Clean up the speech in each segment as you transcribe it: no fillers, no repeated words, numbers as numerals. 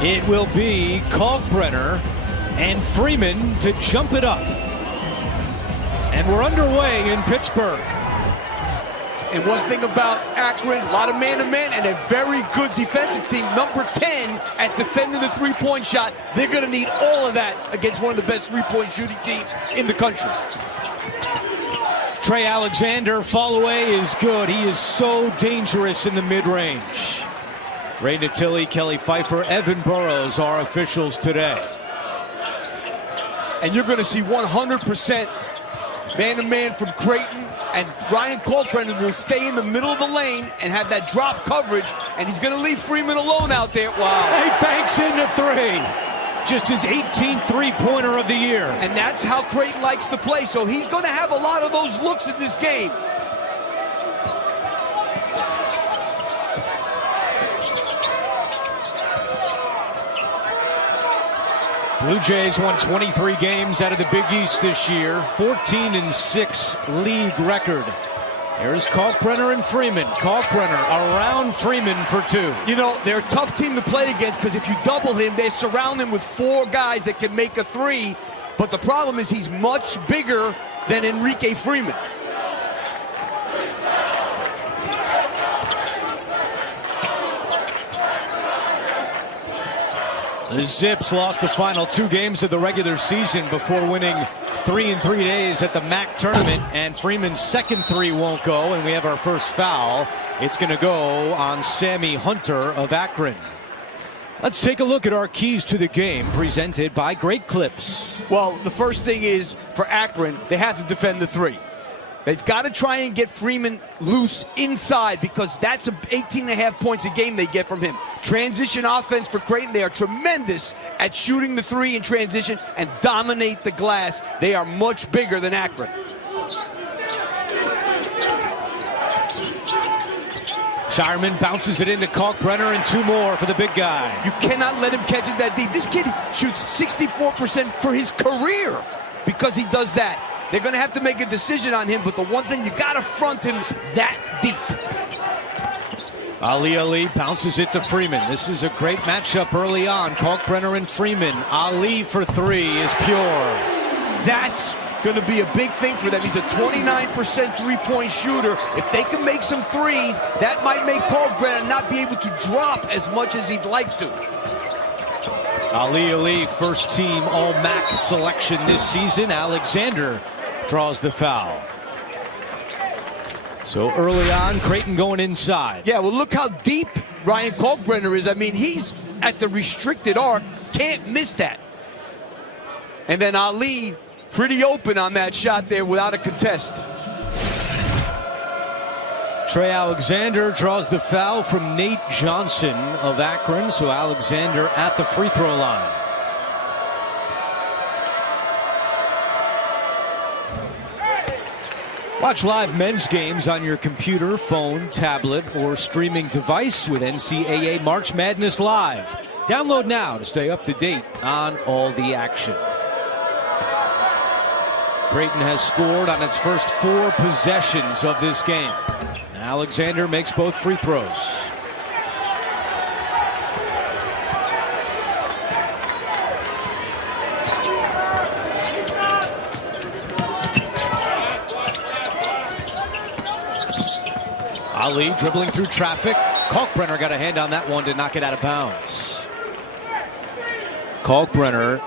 It will be Kalkbrenner and Freeman to jump it up. And we're underway in Pittsburgh. And one thing about Akron, a lot of man-to-man and a very good defensive team. Number 10 at defending the three-point shot. They're going to need all of that against one of the best three-point shooting teams in the country. Trey Alexander, fall away is good. He is so dangerous in the mid-range. Ray Natili, Kelly Pfeiffer, Evan Burrows are officials today. And you're going to see 100% man-to-man from Creighton, and Ryan Kalkbrenner will stay in the middle of the lane and have that drop coverage, and he's going to leave Freeman alone out there. Wow. He banks into three. Just his 18th three-pointer of the year. And that's how Creighton likes to play, so he's going to have a lot of those looks in this game. Bluejays won 23 games out of the Big East this year. 14-6 league record. Here's Kalkbrenner and Freeman. Kalkbrenner around Freeman for two. You know, they're a tough team to play against because if you double him, they surround him with four guys that can make a three. But the problem is he's much bigger than Enrique Freeman. The Zips lost the final two games of the regular season before winning 3 in 3 days at the MAC tournament, and Freeman's second three won't go, and we have our first foul. It's going to go on Sammy Hunter of Akron. Let's take a look at our keys to the game presented by Great Clips. Well, the first thing is for Akron, they have to defend the three. They've got to try and get Freeman loose inside because that's 18.5 points a game they get from him. Transition offense for Creighton. They are tremendous at shooting the three in transition and dominate the glass. They are much bigger than Akron. Shireman bounces it into Kalkbrenner and two more for the big guy. You cannot let him catch it that deep. This kid shoots 64% for his career because he does that. They're going to have to make a decision on him, but the one thing, you got to front him that deep. Ali bounces it to Freeman. This is a great matchup early on. Kalkbrenner and Freeman. Ali for three is pure. That's going to be a big thing for them. He's a 29% three-point shooter. If they can make some threes, that might make Kalkbrenner not be able to drop as much as he'd like to. Ali, first team All-MAC selection this season. Alexander draws the foul. So early on, Creighton going inside. Yeah, well, look how deep Ryan Kalkbrenner is. I mean, he's at the restricted arc. Can't miss that. And then Ali, pretty open on that shot there without a contest. Trey Alexander draws the foul from Nate Johnson of Akron. So Alexander at the free throw line. Watch live men's games on your computer, phone, tablet, or streaming device with NCAA March Madness Live. Download now to stay up to date on all the action. Creighton has scored on its first 4 possessions of this game. Alexander makes both free throws. Ali dribbling through traffic. Kalkbrenner got a hand on that one to knock it out of bounds. Kalkbrenner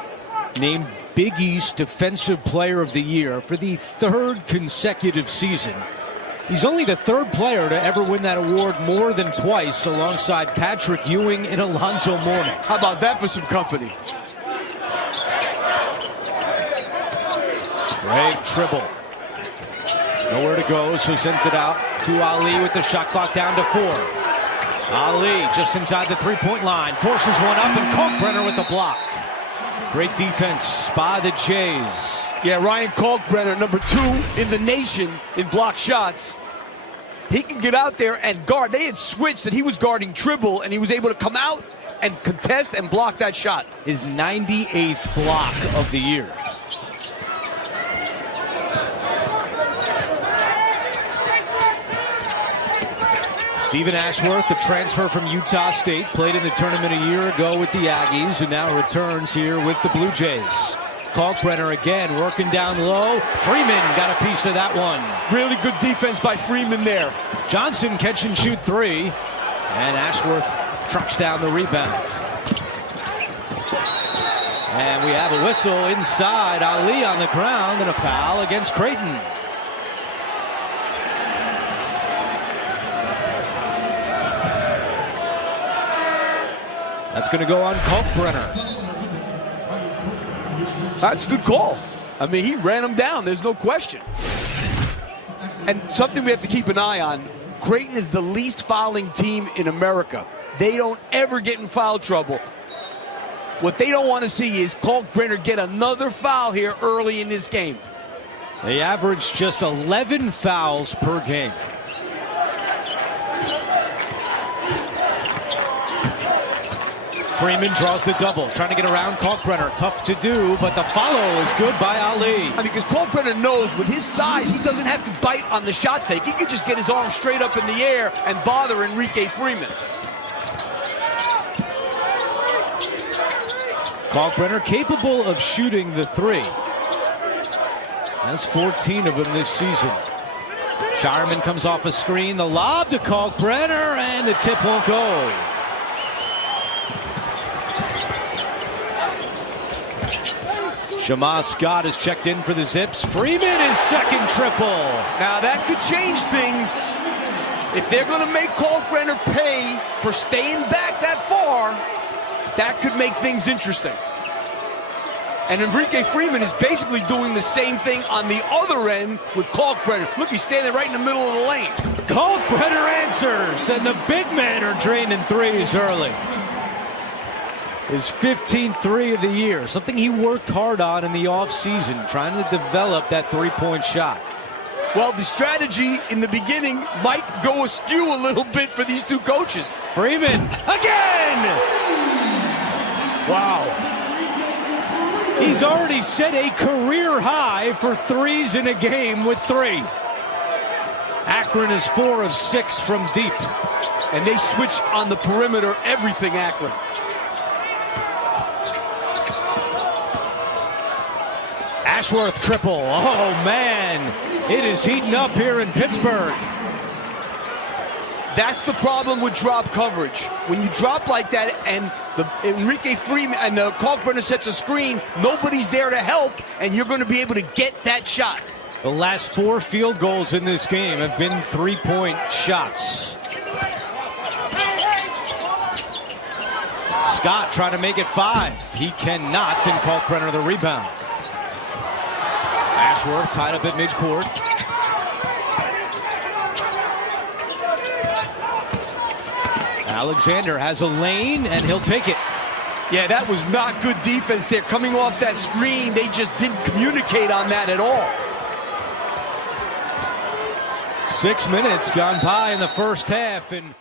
named Big East Defensive Player of the Year for the 3rd consecutive season. He's only the 3rd player to ever win that award more than twice, alongside Patrick Ewing and Alonzo Mourning. How about that for some company? Great dribble. Nowhere to go, so sends it out to Ali with the shot clock down to 4. Ali just inside the three-point line, forces one up, and Kalkbrenner with the block. Great defense by the Jays. Yeah, Ryan Kalkbrenner, number 2 in the nation in block shots. He can get out there and guard. They had switched that he was guarding Tribble, and he was able to come out and contest and block that shot. His 98th block of the year. Steven Ashworth, the transfer from Utah State, played in the tournament a year ago with the Aggies and now returns here with the Blue Jays. Kalkbrenner again working down low. Freeman got a piece of that one. Really good defense by Freeman there. Johnson catch and shoot three. And Ashworth trucks down the rebound. And we have a whistle inside. Ali on the ground and a foul against Creighton. That's going to go on Kalkbrenner. That's a good call. I mean, he ran him down. There's no question. And something we have to keep an eye on. Creighton is the least fouling team in America. They don't ever get in foul trouble. What they don't want to see is Kalkbrenner get another foul here early in this game. They average just 11 fouls per game. Freeman draws the double, trying to get around Kalkbrenner. Tough to do, but the follow is good by Ali. I mean, because Kalkbrenner knows with his size, he doesn't have to bite on the shot fake. He could just get his arm straight up in the air and bother Enrique Freeman. Kalkbrenner capable of shooting the three. That's 14 of them this season. Shireman comes off a screen. The lob to Kalkbrenner, and the tip won't go. Shama Scott is checked in for the Zips. Freeman is second triple. Now that could change things. If they're going to make Kalkbrenner pay for staying back that far, that could make things interesting. And Enrique Freeman is basically doing the same thing on the other end with Kalkbrenner. Look, he's standing right in the middle of the lane. Kalkbrenner answers, and the big men are draining threes early. His 15th three of the year, something he worked hard on in the offseason, trying to develop that three-point shot. Well, the strategy in the beginning might go askew a little bit for these two coaches. Freeman, again! Wow. He's already set a career high for threes in a game with three. Akron is 4 of 6 from deep. And they switch on the perimeter, everything Akron. Ashworth triple. Oh, man. It is heating up here in Pittsburgh. That's the problem with drop coverage. When you drop like that and Enrique Freeman and Kalkbrenner sets a screen, nobody's there to help, and you're going to be able to get that shot. The last 4 field goals in this game have been three-point shots. Scott trying to make it 5. He cannot, and Kalkbrenner the rebound. Ashworth tied up at midcourt. Alexander has a lane, and he'll take it. Yeah, that was not good defense there. Coming off that screen, they just didn't communicate on that at all. 6 minutes gone by in the first half, and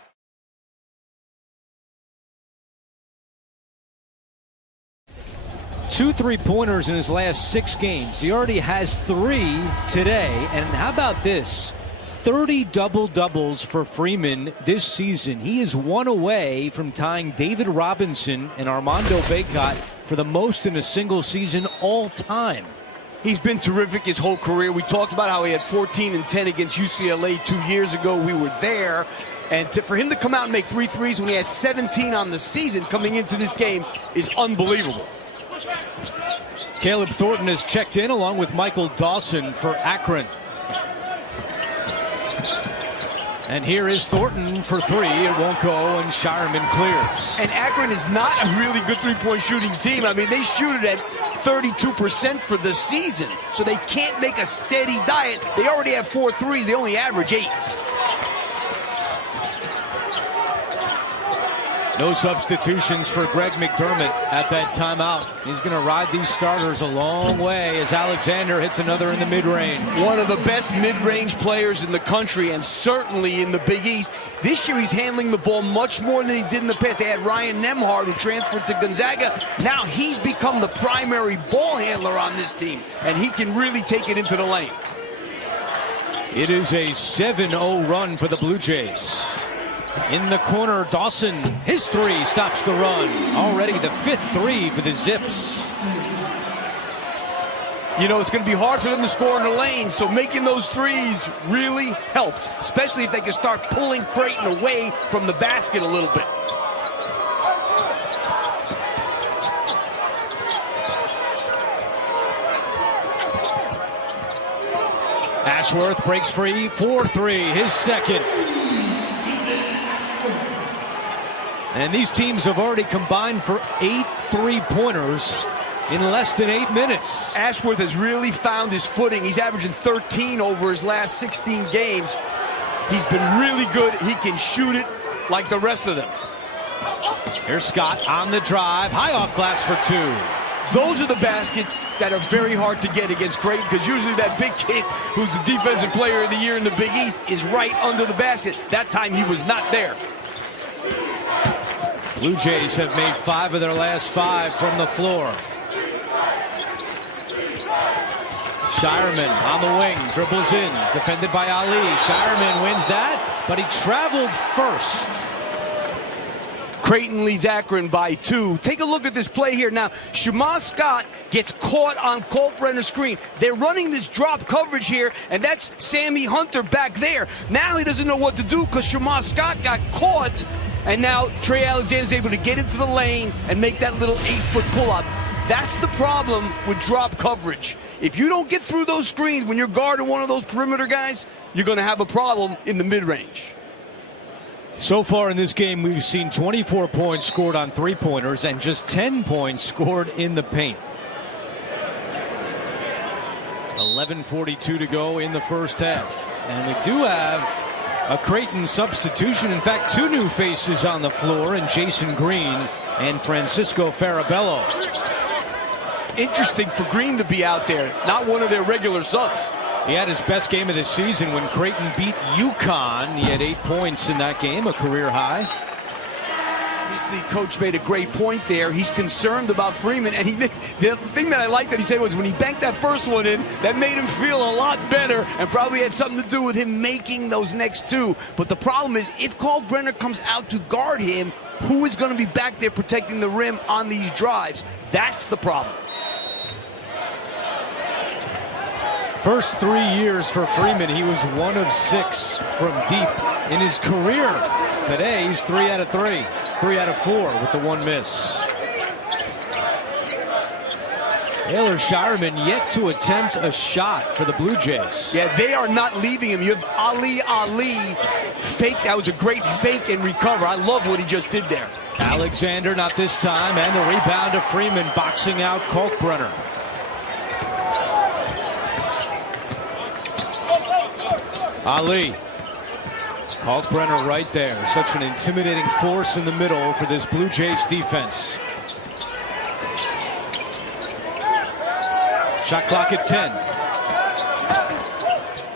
two three-pointers in his last 6 games. He already has 3 today. And how about this? 30 double-doubles for Freeman this season. He is 1 away from tying David Robinson and Armando Bacot for the most in a single season all time. He's been terrific his whole career. We talked about how he had 14 and 10 against UCLA 2 years ago. We were there. And for him to come out and make 3 threes when he had 17 on the season coming into this game is unbelievable. Caleb Thornton has checked in along with Michael Dawson for Akron. And here is Thornton for 3. It won't go, and Shireman clears. And Akron is not a really good three-point shooting team. I mean, they shoot it at 32% for the season, so they can't make a steady diet. They already have 4 threes. They only average 8. No substitutions for Greg McDermott at that timeout. He's going to ride these starters a long way as Alexander hits another in the mid-range. One of the best mid-range players in the country, and certainly in the Big East. This year he's handling the ball much more than he did in the past. They had Ryan Nembhard, who transferred to Gonzaga. Now he's become the primary ball handler on this team, and he can really take it into the lane. It is a 7-0 run for the Blue Jays. In the corner, Dawson, his three stops the run. Already the 5th three for the Zips. You know, it's going to be hard for them to score in the lane, so making those threes really helps, especially if they can start pulling Creighton away from the basket a little bit. Ashworth breaks free, 4-3, his second. And these teams have already combined for 8 3-pointers in less than 8 minutes. Ashworth has really found his footing. He's averaging 13 over his last 16 games. He's been really good. He can shoot it like the rest of them. Here's Scott on the drive, high off glass for 2. Those are the baskets that are very hard to get against Creighton, because usually that big kid who's the defensive player of the year in the Big East is right under the basket. That time he was not there. Bluejays have made 5 of their last 5 from the floor. Shireman on the wing, dribbles in, defended by Ali. Shireman wins that, but he traveled first. Creighton leads Akron by 2. Take a look at this play here. Now, Shamar Scott gets caught on Kalkbrenner's screen. They're running this drop coverage here, and that's Sammy Hunter back there. Now he doesn't know what to do because Shamar Scott got caught, and now Trey Alexander's able to get into the lane and make that little 8-foot pull-up. That's the problem with drop coverage. If you don't get through those screens when you're guarding one of those perimeter guys, you're going to have a problem in the mid-range. So far in this game, we've seen 24 points scored on 3-pointers and just 10 points scored in the paint. 11:42 to go in the first half. And we do have a Creighton substitution. In fact, 2 new faces on the floor, and Jason Green and Francisco Farabello. Interesting for Green to be out there, not one of their regular subs. He had his best game of the season when Creighton beat UConn. He had 8 points in that game, a career high. Obviously, Coach made a great point there. He's concerned about Freeman, and the thing that I liked that he said was when he banked that first one in, that made him feel a lot better and probably had something to do with him making those next 2. But the problem is, if Kalkbrenner comes out to guard him, who is going to be back there protecting the rim on these drives? That's the problem. First 3 years for Freeman, he was 1 of 6 from deep in his career. Today, he's 3 out of 3, 3 out of 4 with the 1 miss. Taylor Shireman yet to attempt a shot for the Bluejays. Yeah, they are not leaving him. You have Ali fake. That was a great fake and recover. I love what he just did there. Alexander not this time, and the rebound to Freeman, boxing out Kalkbrenner. Ali. Kalkbrenner right there. Such an intimidating force in the middle for this Blue Jays defense. Shot clock at 10.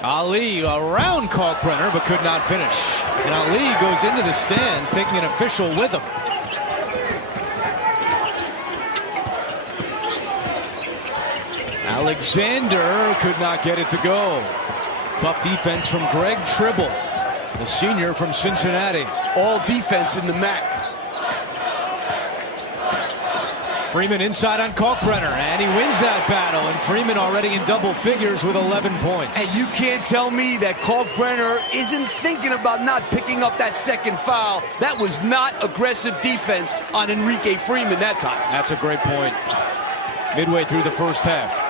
Ali around Kalkbrenner, but could not finish. And Ali goes into the stands, taking an official with him. Alexander could not get it to go. Tough defense from Greg Tribble, the senior from Cincinnati. All defense in the MAC. Freeman inside on Kalkbrenner, and he wins that battle. And Freeman already in double figures with 11 points. And you can't tell me that Kalkbrenner isn't thinking about not picking up that second foul. That was not aggressive defense on Enrique Freeman that time. That's a great point. Midway through the first half.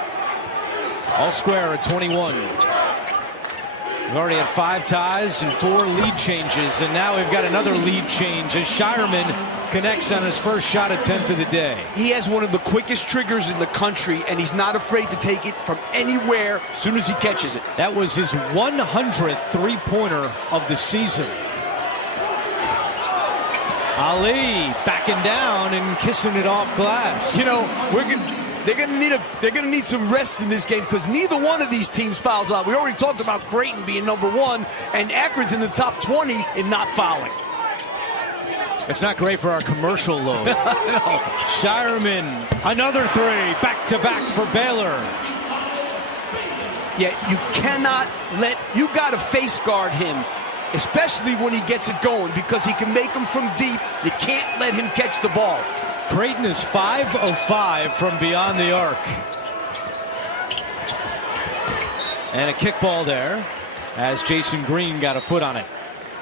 All square at 21. We've already had 5 ties and 4 lead changes, and now we've got another lead change as Shireman connects on his first shot attempt of the day. He has one of the quickest triggers in the country, and he's not afraid to take it from anywhere as soon as he catches it. That was his 100th 3-pointer of the season. Ali backing down and kissing it off glass. You know, they're gonna need some rest in this game because neither one of these teams fouls out. We already talked about Creighton being number 1, and Akron's in the top 20 in not fouling. It's not great for our commercial load. No. Shireman, another 3, back-to-back for Baylor. Yeah, you cannot you got to face guard him especially when he gets it going, because he can make them from deep. You can't let him catch the ball. Creighton is 5 of 5 from beyond the arc. And a kickball there as Jason Green got a foot on it.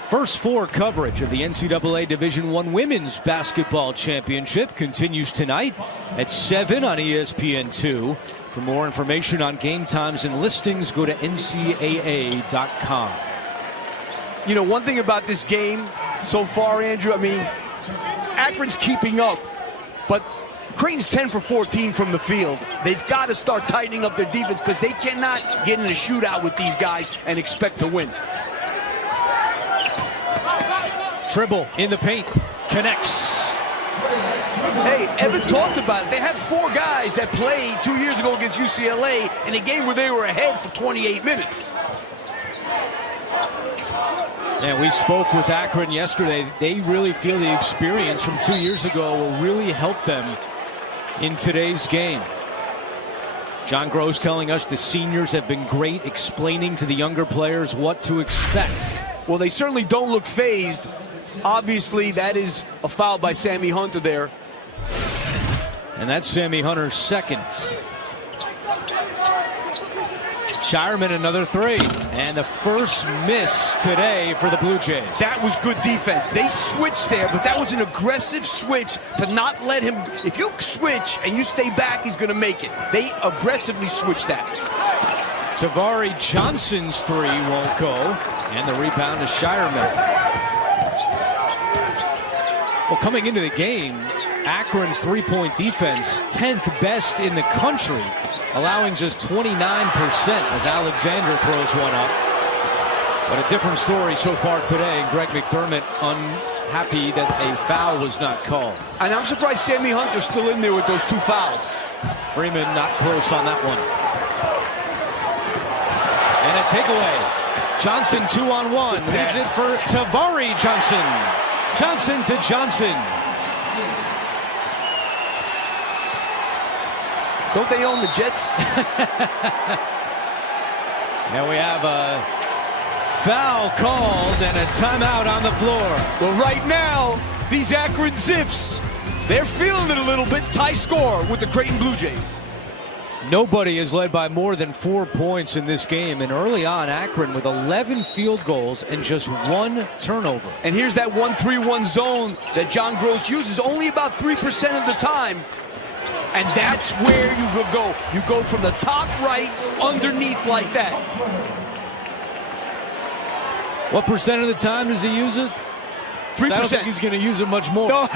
First four coverage of the NCAA Division I Women's Basketball Championship continues tonight at 7 on ESPN2. For more information on game times and listings, go to NCAA.com. You know, one thing about this game so far, Andrew, I mean, Akron's keeping up, but Creighton's 10 for 14 from the field. They've got to start tightening up their defense because they cannot get in a shootout with these guys and expect to win. Tribble in the paint, connects. Hey, Evan talked about it. They had 4 guys that played 2 years ago against UCLA in a game where they were ahead for 28 minutes. And we spoke with Akron yesterday. They really feel the experience from 2 years ago will really help them in today's game. John Gross telling us the seniors have been great explaining to the younger players what to expect. Well, they certainly don't look phased. Obviously, that is a foul by Sammy Hunter there. And that's Sammy Hunter's second. Shireman another 3. And the first miss today for the Blue Jays. That was good defense. They switched there, but that was an aggressive switch to not let him. If you switch and you stay back, he's going to make it. They aggressively switched that. Tavari Johnson's 3 won't go. And the rebound is Shireman. Well, coming into the game, Akron's three-point defense, 10th best in the country, allowing just 29% as Alexander throws one up. But a different story so far today, and Greg McDermott unhappy that a foul was not called. And I'm surprised Sammy Hunter's still in there with those 2 fouls. Freeman not close on that one. And a takeaway. Johnson 2-on-1. Leaves it for Tavari Johnson. Johnson to Johnson. Don't they own the Jets? Now we have a foul called and a timeout on the floor. Well, right now, these Akron Zips, they're feeling it a little bit. Tie score with the Creighton Blue Jays. Nobody is led by more than 4 points in this game. And early on, Akron with 11 field goals and just 1 turnover. And here's that 1-3-1 zone that John Gross uses only about 3% of the time. And that's where you will go. You go from the top right underneath like that. What percent of the time does he use it? 3%. I don't think he's going to use it much more. No,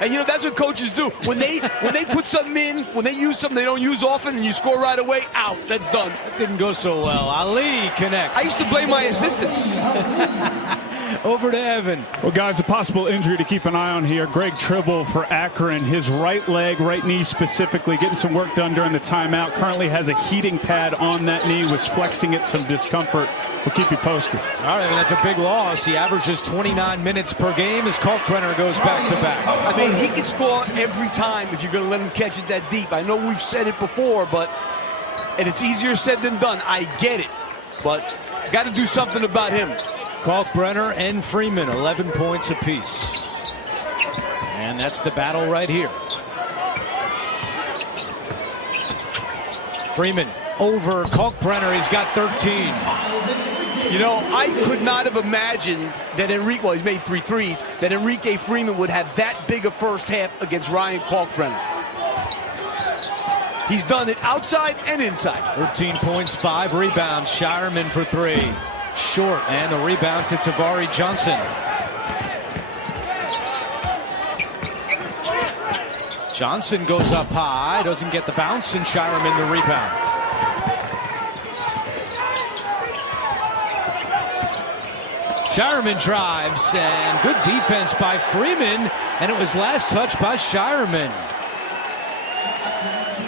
and you know that's what coaches do. When they put something in, when they use something they don't use often, and you score right away, out. That's done. That didn't go so well. Ali connects. I used to blame my assistants. Over to Evan. Well, guys, a possible injury to keep an eye on here. Greg Tribble for Akron. His right leg, right knee specifically, getting some work done during the timeout. Currently has a heating pad on that knee, was flexing it, some discomfort. We'll keep you posted. All right, and that's a big loss. He averages 29 minutes per game as Kalkbrenner goes back-to-back. I mean, he can score every time if you're going to let him catch it that deep. I know we've said it before, and it's easier said than done. I get it, but got to do something about him. Kalkbrenner and Freeman, 11 points apiece. And that's the battle right here. Freeman over Kalkbrenner. He's got 13. You know, I could not have imagined that Enrique, well, he's made 3 threes, that Enrique Freeman would have that big a first half against Ryan Kalkbrenner. He's done it outside and inside. 13 points, 5 rebounds. Shireman for 3. Short, and the rebound to Tavari Johnson. Johnson goes up high, doesn't get the bounce, and Shireman the rebound. Shireman drives, and good defense by Freeman, and it was last touched by Shireman.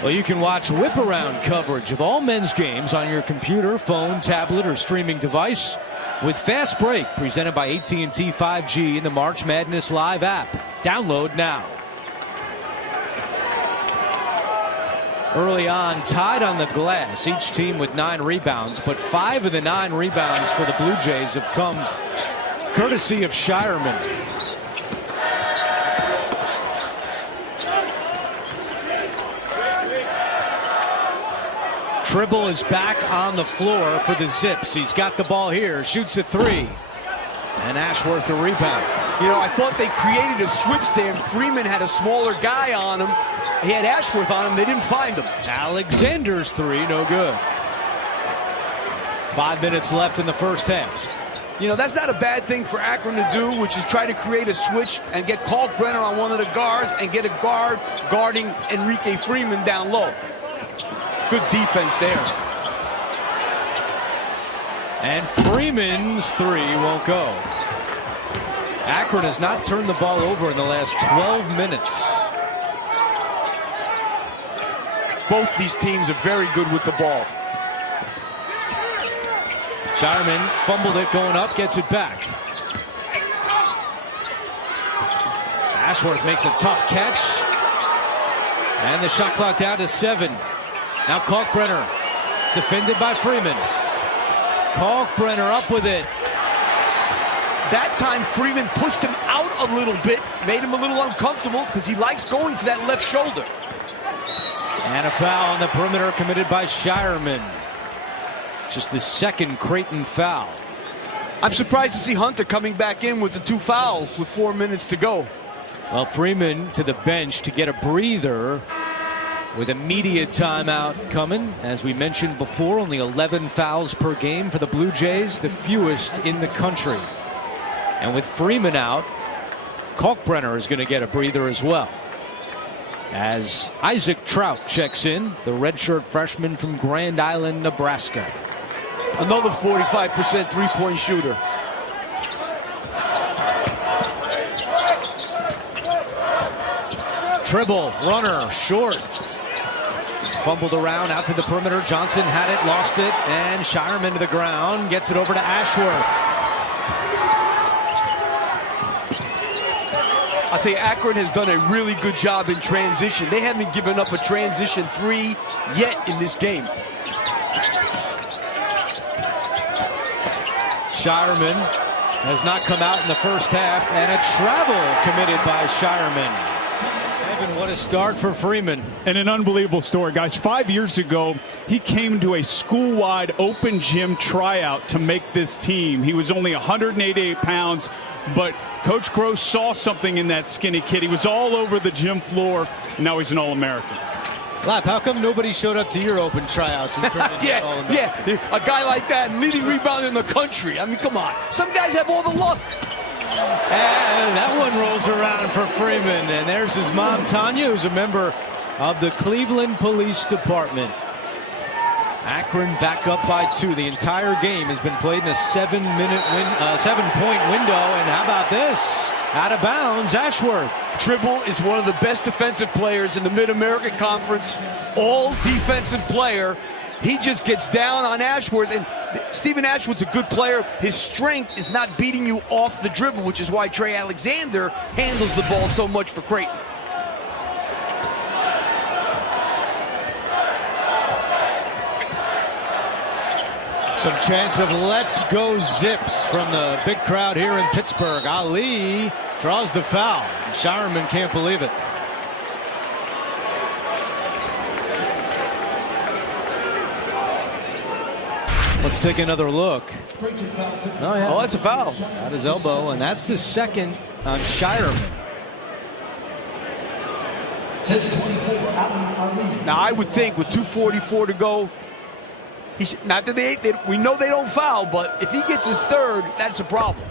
Well, you can watch whip-around coverage of all men's games on your computer, phone, tablet, or streaming device with Fast Break, presented by AT&T 5G in the March Madness Live app. Download now. Early on, tied on the glass, each team with 9 rebounds, but 5 of the 9 rebounds for the Blue Jays have come courtesy of Shireman. Tribble is back on the floor for the Zips. He's got the ball here, shoots a three. And Ashworth the rebound. You know, I thought they created a switch there, and Freeman had a smaller guy on him. He had Ashworth on him. They didn't find him. Alexander's three, no good. 5 minutes left in the first half. You know, that's not a bad thing for Akron to do, which is try to create a switch and get Kalkbrenner on one of the guards and get a guard guarding Enrique Freeman down low. Good defense there. And Freeman's three won't go. Akron has not turned the ball over in the last 12 minutes. Both these teams are very good with the ball. Shireman fumbled it going up, gets it back. Ashworth makes a tough catch. And the shot clock down to 7. Now Kalkbrenner, defended by Freeman. Kalkbrenner up with it. That time Freeman pushed him out a little bit, made him a little uncomfortable because he likes going to that left shoulder. And a foul on the perimeter committed by Shireman. Just the second Creighton foul. I'm surprised to see Hunter coming back in with the 2 fouls with 4 minutes to go. Well, Freeman to the bench to get a breather with immediate timeout coming. As we mentioned before, only 11 fouls per game for the Blue Jays, the fewest in the country. And with Freeman out, Kalkbrenner is going to get a breather as well. As Isaac Trout checks in, the redshirt freshman from Grand Island, Nebraska. Another 45% three-point shooter. Tribble, runner, short. Fumbled around out to the perimeter. Johnson had it, lost it, and Shireman to the ground. Gets it over to Ashworth. I'll tell you, Akron has done a really good job in transition. They haven't given up a transition 3 yet in this game. Shireman has not come out in the first half, and a travel committed by Shireman. Evan, what a start for Freeman. And an unbelievable story, guys. 5 years ago, he came to a school-wide open gym tryout to make this team. He was only 188 pounds, but Coach Gross saw something in that skinny kid. He was all over the gym floor, and now he's an All-American. Lap, how come nobody showed up to your open tryouts? And yeah, a guy like that, leading rebounder in the country. I mean, come on. Some guys have all the luck. And that one rolls around for Freeman. And there's his mom, Tanya, who's a member of the Cleveland Police Department. Akron back up by 2. The entire game has been played in a 7-point window. And how about this? Out of bounds, Ashworth. Tribble is one of the best defensive players in the Mid-American Conference. All defensive player. He just gets down on Ashworth, and Stephen Ashworth's a good player. His strength is not beating you off the dribble, which is why Trey Alexander handles the ball so much for Creighton. Some chance of let's go Zips from the big crowd here in Pittsburgh. Ali draws the foul. Shireman can't believe it. Let's take another look. Oh, yeah. Oh, that's a foul. At his elbow, and that's the second on Shireman. Now, I would think with 2:44 to go, he should, not that we know they don't foul, but if he gets his third, that's a problem.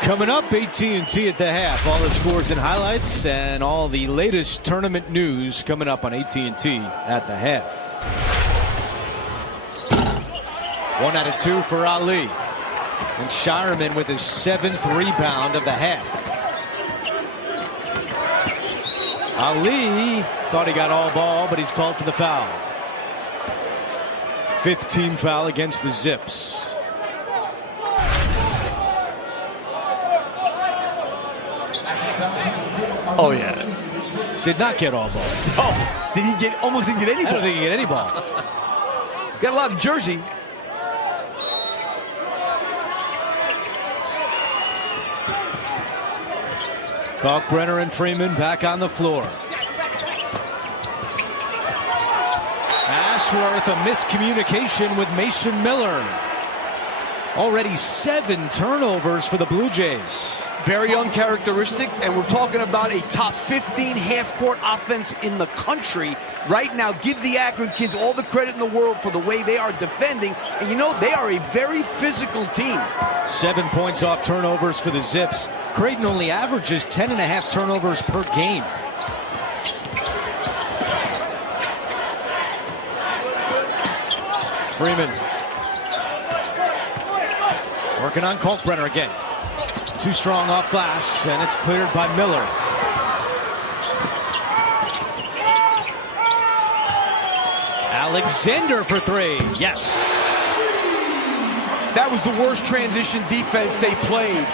Coming up, AT&T at the half. All the scores and highlights and all the latest tournament news coming up on AT&T at the half. 1 out of 2 for Ali. And Shireman with his 7th rebound of the half. Ali thought he got all ball, but he's called for the foul. 5th team foul against the Zips. Oh, yeah. Did not get all ball. Oh, did he get, almost didn't get any ball? I don't think he get any ball. Got a lot of jersey. Kalkbrenner and Freeman back on the floor. Ashworth, a miscommunication with Mason Miller. Already 7 turnovers for the Blue Jays. Very uncharacteristic, and we're talking about a top 15 half-court offense in the country right now. Give the Akron kids all the credit in the world for the way they are defending, and you know, they are a very physical team. 7 points off turnovers for the Zips. Creighton only averages 10.5 turnovers per game. Freeman working on Kalkbrenner again. Too strong off glass, and it's cleared by Miller. Alexander for 3. Yes. That was the worst transition defense they played.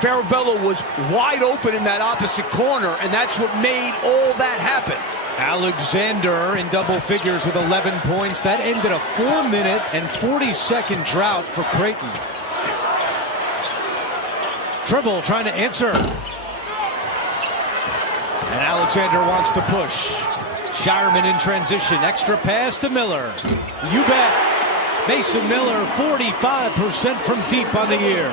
Farabello was wide open in that opposite corner, and that's what made all that happen. Alexander in double figures with 11 points. That ended a 4-minute and 40-second drought for Creighton. Tribble trying to answer. And Alexander wants to push. Shireman in transition. Extra pass to Miller. You bet. Mason Miller, 45% from deep on the year.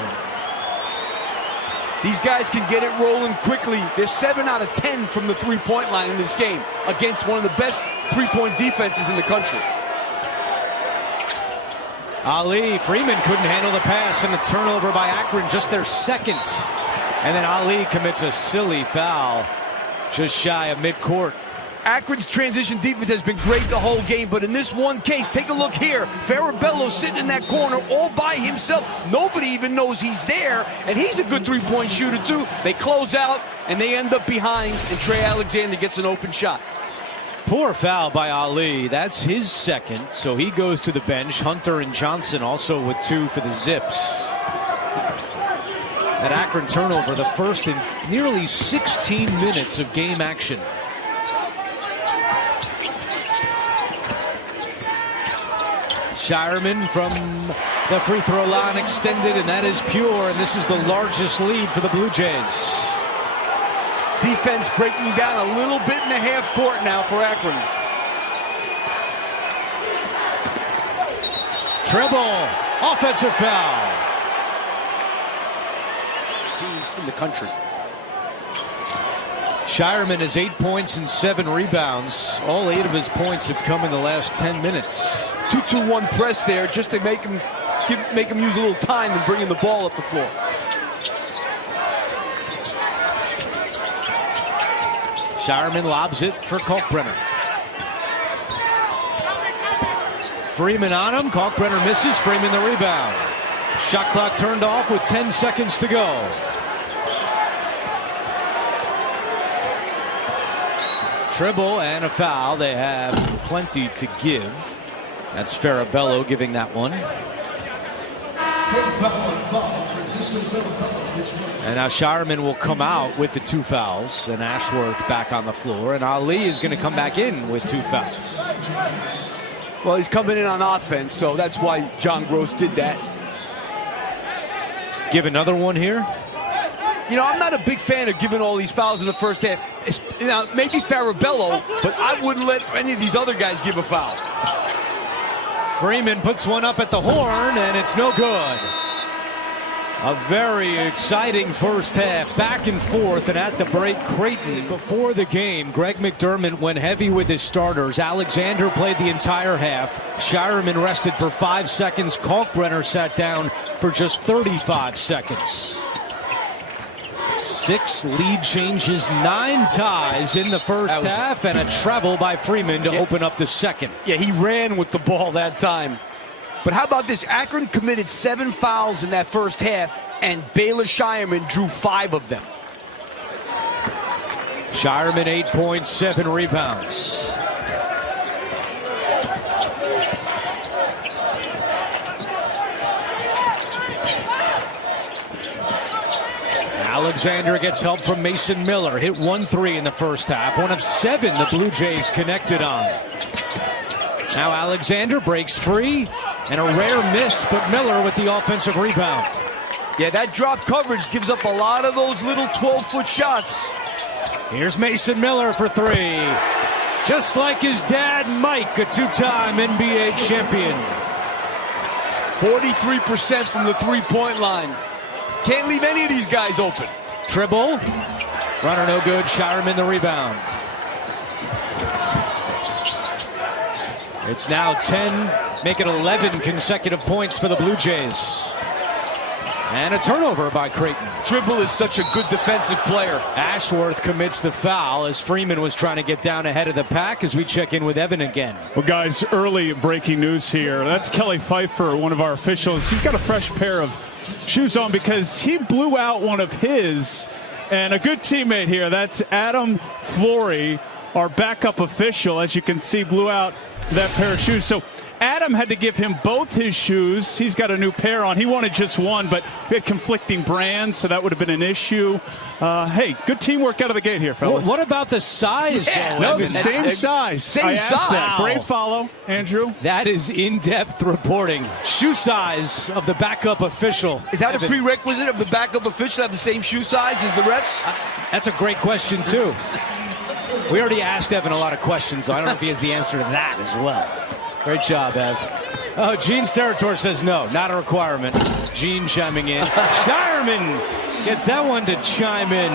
These guys can get it rolling quickly. They're 7 out of 10 from the three-point line in this game against one of the best three-point defenses in the country. Ali, Freeman couldn't handle the pass, and a turnover by Akron, just their second. And then Ali commits a silly foul just shy of midcourt. Akron's transition defense has been great the whole game, but in this one case, take a look here. Farabello sitting in that corner all by himself. Nobody even knows he's there, and he's a good three-point shooter too. They close out, and they end up behind, and Trey Alexander gets an open shot. Poor foul by Ali. That's his second, so he goes to the bench. Hunter and Johnson also with 2 for the Zips. That Akron turnover, the first in nearly 16 minutes of game action. Shireman from the free throw line extended, and that is pure, and this is the largest lead for the Blue Jays. Defense breaking down a little bit in the half court now for Akron. Treble, offensive foul. Teams in the country. Shireman has 8 points and 7 rebounds. All 8 of his points have come in the last 10 minutes. 2-2-1 press there just to make him use a little time and bringing the ball up the floor. Shireman lobs it for Kalkbrenner. Freeman on him. Kalkbrenner misses. Freeman the rebound. Shot clock turned off with 10 seconds to go. Tribble and a foul. They have plenty to give. That's Farabello giving that one. And now Shireman will come out with the 2 fouls, and Ashworth back on the floor, and Ali is going to come back in with 2 fouls. Well, he's coming in on offense, so that's why John Gross did that. Give another one here. You know, I'm not a big fan of giving all these fouls in the first half. You know, maybe Farabello, but I wouldn't let any of these other guys give a foul. Freeman puts one up at the horn, and it's no good. A very exciting first half, back and forth, and at the break, Creighton. Before the game, Greg McDermott went heavy with his starters. Alexander played the entire half. Shireman rested for 5 seconds. Kalkbrenner sat down for just 35 seconds. 6 lead changes, 9 ties in the first half, and a travel by Freeman to open up the second. Yeah, he ran with the ball that time. But how about this? Akron committed 7 fouls in that first half, and Baylor Shireman drew 5 of them. Shireman 8 points, 7 rebounds. Alexander gets help from Mason Miller. Hit 1 3 in the first half. 1 of 7 the Blue Jays connected on. Now Alexander breaks free, and a rare miss, but Miller with the offensive rebound. Yeah, that drop coverage gives up a lot of those little 12-foot shots. Here's Mason Miller for three. Just like his dad, Mike, a two-time NBA champion. 43% from the three-point line. Can't leave any of these guys open. Tribble. Runner no good. Shireman the rebound. It's now 10, make it 11 consecutive points for the Blue Jays. And a turnover by Creighton. Tribble is such a good defensive player. Ashworth commits the foul as Freeman was trying to get down ahead of the pack as we check in with Evan again. Well, guys, early breaking news here. That's Kelly Pfeiffer, one of our officials. He's got a fresh pair of shoes on because he blew out one of his. And a good teammate here, that's Adam Flory, our backup official, as you can see, blew out that pair of shoes. So Adam had to give him both his shoes. He's got a new pair on. He wanted just one, but we had conflicting brands, so that would have been an issue. Hey, good teamwork out of the gate here, fellas. What about the size? Yeah, no, the same size. Same size. That. Great follow, Andrew. That is in-depth reporting. Shoe size of the backup official. Is that a prerequisite of the backup official to have the same shoe size as the refs? That's a great question, too. We already asked Evan a lot of questions, so I don't know if he has the answer to that as well. Great job, Ev. Oh, Gene's Territor says no, not a requirement. Gene chiming in. Shireman gets that one to chime in.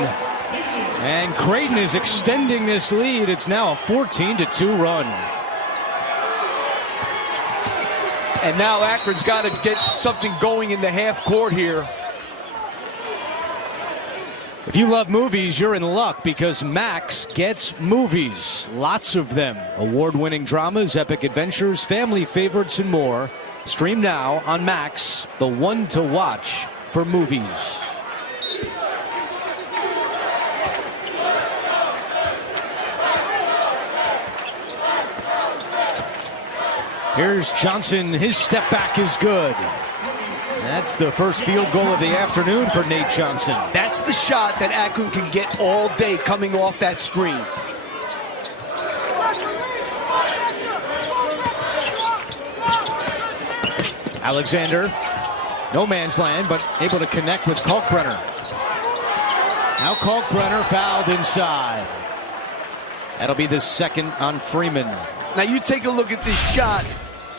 And Creighton is extending this lead. It's now a 14-2 run. And now Akron's got to get something going in the half court here. If you love movies, you're in luck because Max gets movies. Lots of them. Award-winning dramas, epic adventures, family favorites, and more. Stream now on Max, the one to watch for movies. Here's Johnson. His step back is good. That's the first field goal of the afternoon for Nate Johnson. That's the shot that Akron can get all day coming off that screen. Alexander, no man's land, but able to connect with Kalkbrenner. Now Kalkbrenner fouled inside. That'll be the second on Freeman. Now you take a look at this shot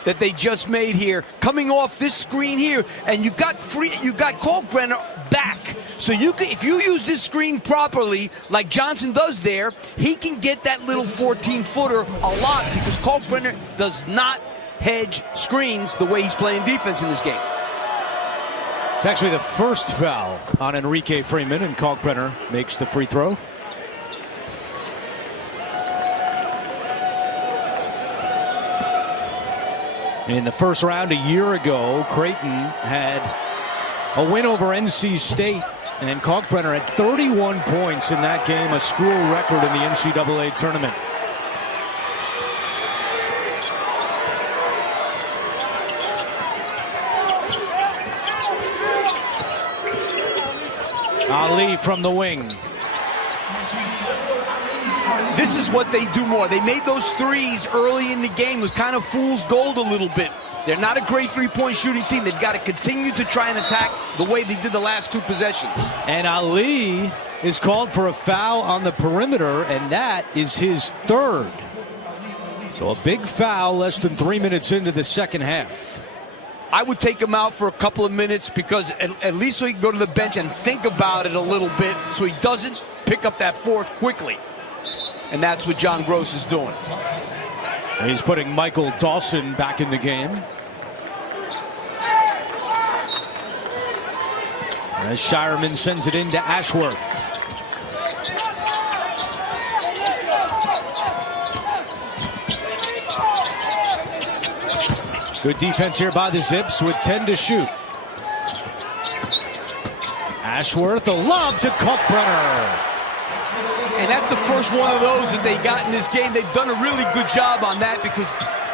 that they just made here, coming off this screen here, and you got Kalkbrenner back. So you can, if you use this screen properly, like Johnson does there, he can get that little 14-footer a lot because Kalkbrenner does not hedge screens the way he's playing defense in this game. It's actually the first foul on Enrique Freeman, and Kalkbrenner makes the free throw. In the first round a year ago, Creighton had a win over NC State, and Kalkbrenner had 31 points in that game, a school record in the NCAA tournament. Ali from the wing. This is what they do more. They made those threes early in the game. It was kind of fool's gold a little bit. They're not a great three-point shooting team. They've got to continue to try and attack the way they did the last two possessions. And Ali is called for a foul on the perimeter, and that is his third. So a big foul less than 3 minutes into the second half. I would take him out for a couple of minutes because at least so he can go to the bench and think about it a little bit so he doesn't pick up that fourth quickly. And that's what John Gross is doing. He's putting Michael Dawson back in the game. As Shireman sends it into Ashworth. Good defense here by the Zips with 10 to shoot. Ashworth, a lob to Kalkbrenner. And that's the first one of those that they got in this game. They've done a really good job on that because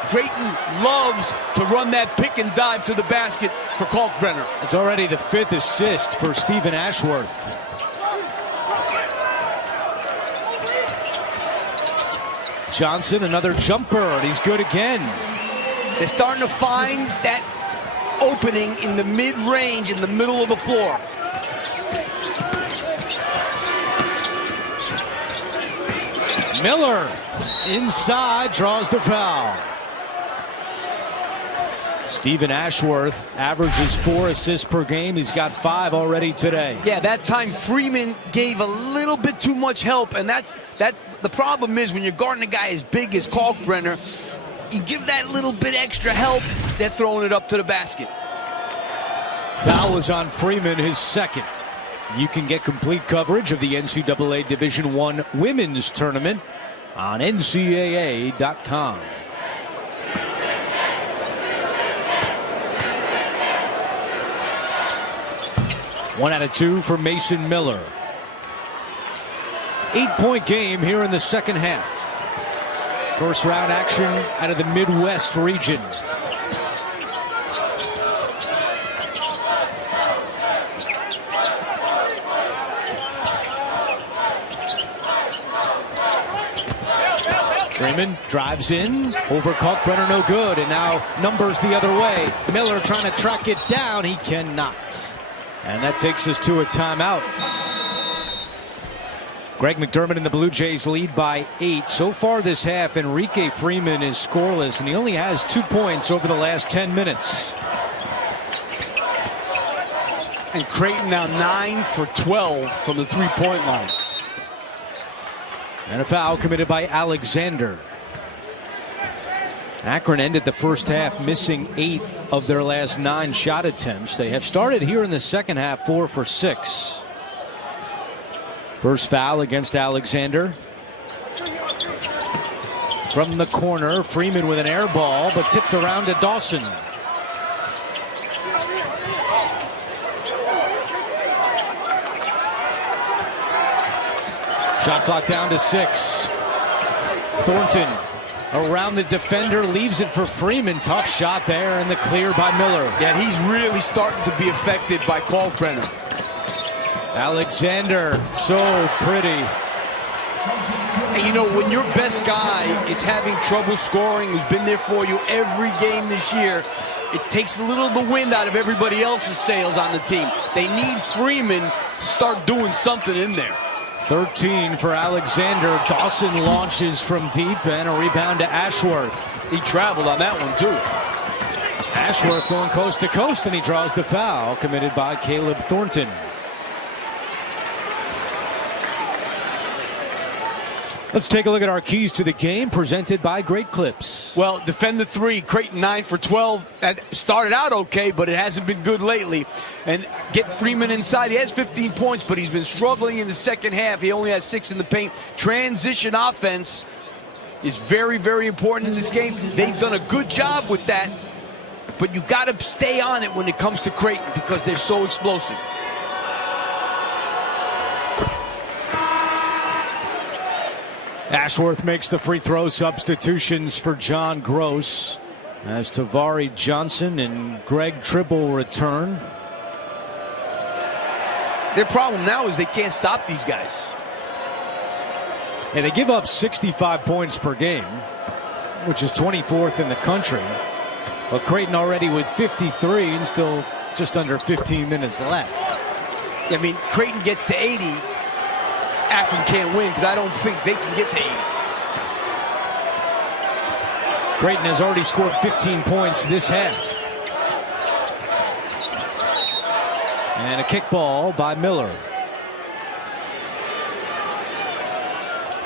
Creighton loves to run that pick and dive to the basket for Kalkbrenner. It's already the fifth assist for Stephen Ashworth. Johnson, another jumper, and he's good again. They're starting to find that opening in the mid-range, in the middle of the floor. Miller inside, draws the foul. Stephen Ashworth averages 4 assists per game. He's got 5 already today. Yeah, that time Freeman gave a little bit too much help, and the problem is when you're guarding a guy as big as Kalkbrenner, you give that little bit extra help, they're throwing it up to the basket. Foul was on Freeman, his second. You can get complete coverage of the NCAA Division I Women's Tournament on NCAA.com. One out of 2 for Mason Miller. 8-point game here in the second half. First round action out of the Midwest region. Freeman drives in, over Kalkbrenner, no good, and now numbers the other way. Miller trying to track it down, he cannot. And that takes us to a timeout. Greg McDermott and the Blue Jays lead by 8. So far this half, Enrique Freeman is scoreless, and he only has 2 points over the last 10 minutes. And Creighton now 9 for 12 from the three-point line. And a foul committed by Alexander. Akron ended the first half missing 8 of their last 9 shot attempts. They have started here in the second half 4 for 6. First foul against Alexander. From the corner, Freeman with an air ball, but tipped around to Dawson. Shot clock down to 6. Thornton around the defender, leaves it for Freeman. Tough shot there, and the clear by Miller. Yeah, he's really starting to be affected by Kalkbrenner. Alexander, so pretty. And you know, when your best guy is having trouble scoring, who's been there for you every game this year, it takes a little of the wind out of everybody else's sails on the team. They need Freeman to start doing something in there. 13 for Alexander. Dawson launches from deep, and a rebound to Ashworth. He traveled on that one, too. Ashworth going coast to coast, and he draws the foul committed by Caleb Thornton. Let's take a look at our keys to the game presented by Great Clips. Well, defend the 3. Creighton 9 for 12. That started out okay, but it hasn't been good lately. And get Freeman inside. He has 15 points, but he's been struggling in the second half. He only has 6 in the paint. Transition offense is very, very important in this game. They've done a good job with that, but you got to stay on it when it comes to Creighton because they're so explosive. Ashworth makes the free throw substitutions for John Gross as Tavari Johnson and Greg Tribble return. Their problem now is they can't stop these guys. And they give up 65 points per game, which is 24th in the country. But Creighton already with 53 and still just under 15 minutes left. I mean, Creighton gets to 80. Akron can't win because I don't think they can get to 80. Creighton has already scored 15 points this half. And a kickball by Miller.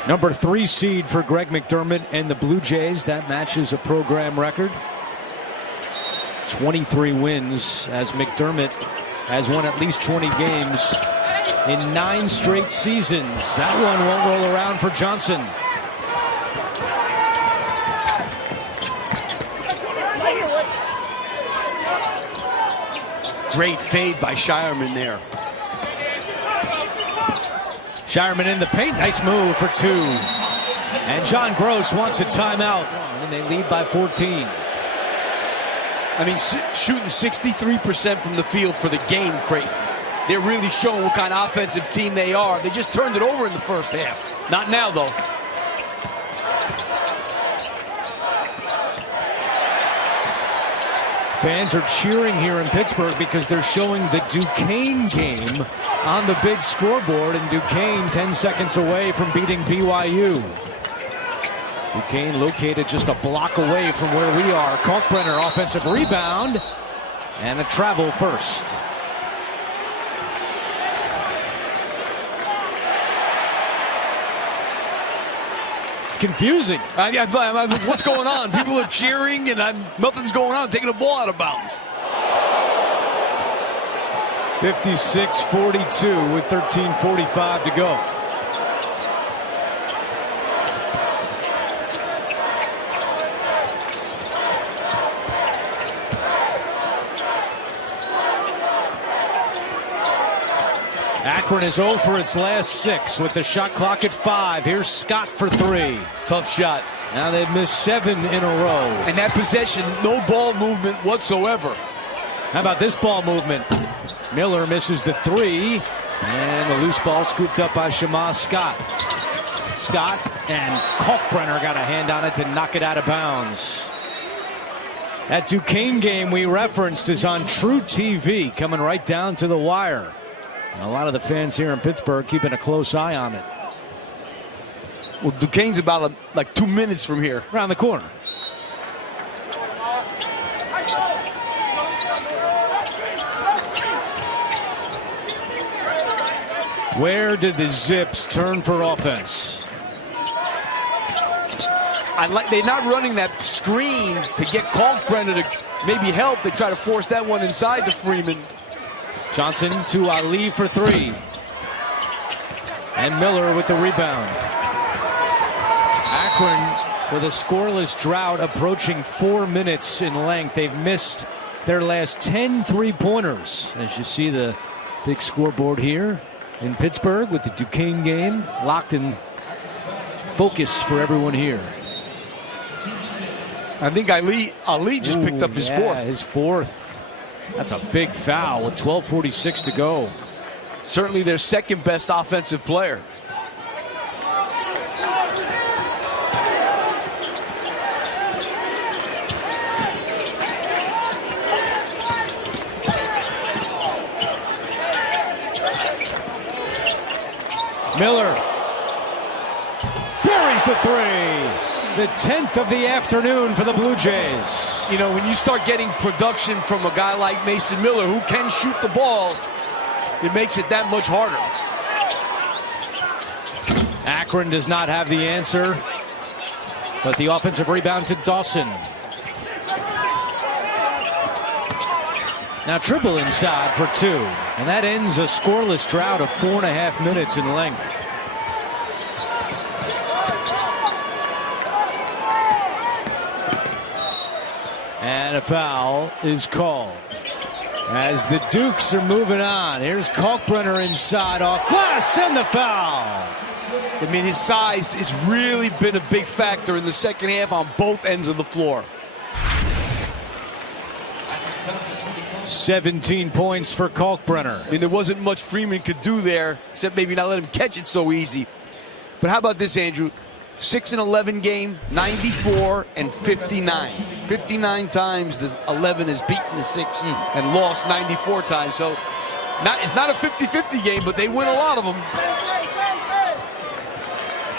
Number 3 seed for Greg McDermott and the Blue Jays. That matches a program record. 23 wins as McDermott has won at least 20 games in 9 straight seasons. That one won't roll around for Johnson. Great fade by Shireman there. Shireman in the paint. Nice move for 2. And John Gross wants a timeout. And they lead by 14. I mean, shooting 63% from the field for the game, Creighton. They're really showing what kind of offensive team they are. They just turned it over in the first half. Not now, though. Fans are cheering here in Pittsburgh because they're showing the Duquesne game on the big scoreboard, and Duquesne 10 seconds away from beating BYU. Duquesne located just a block away from where we are. Kalkbrenner offensive rebound and a travel first. Confusing. What's going on? People are cheering and nothing's going on. Taking the ball out of bounds. 56-42 with 13:45 to go. Akron is 0 for its last 6 with the shot clock at 5. Here's Scott for 3. Tough shot. Now they've missed 7 in a row. And that possession, no ball movement whatsoever. How about this ball movement? Miller misses the 3. And the loose ball scooped up by Shema Scott. Scott and Kalkbrenner got a hand on it to knock it out of bounds. That Duquesne game we referenced is on True TV, coming right down to the wire. And a lot of the fans here in Pittsburgh keeping a close eye on it. Well, Duquesne's about like 2 minutes from here. Around the corner. Where did the Zips turn for offense? They're not running that screen to get Kalkbrenner to maybe help. They try to force that one inside to Freeman. Johnson to Ali for 3. And Miller with the rebound. Akron with a scoreless drought approaching 4 minutes in length. They've missed their last 10 3-pointers. As you see the big scoreboard here in Pittsburgh with the Duquesne game locked in focus for everyone here. I think Ali just picked up his fourth. His fourth. That's a big foul with 12:46 to go. Certainly their second best offensive player. Miller buries the 3. The 10th of the afternoon for the Blue Jays. You know, when you start getting production from a guy like Mason Miller who can shoot the ball, it makes it that much harder. Akron does not have the answer, but the offensive rebound to Dawson. Now Tribble inside for 2, and that ends a scoreless drought of 4.5 minutes in length. And a foul is called as the Dukes are moving on. Here's Kalkbrenner inside off glass and the foul. I mean, his size has really been a big factor in the second half on both ends of the floor. 17 points for Kalkbrenner. I mean, there wasn't much Freeman could do there, except maybe not let him catch it so easy. But how about this, Andrew? 6-11 game, 94 and 59. 59 times the 11 has beaten the 6 and lost 94 times. So it's not a 50-50 game, but they win a lot of them.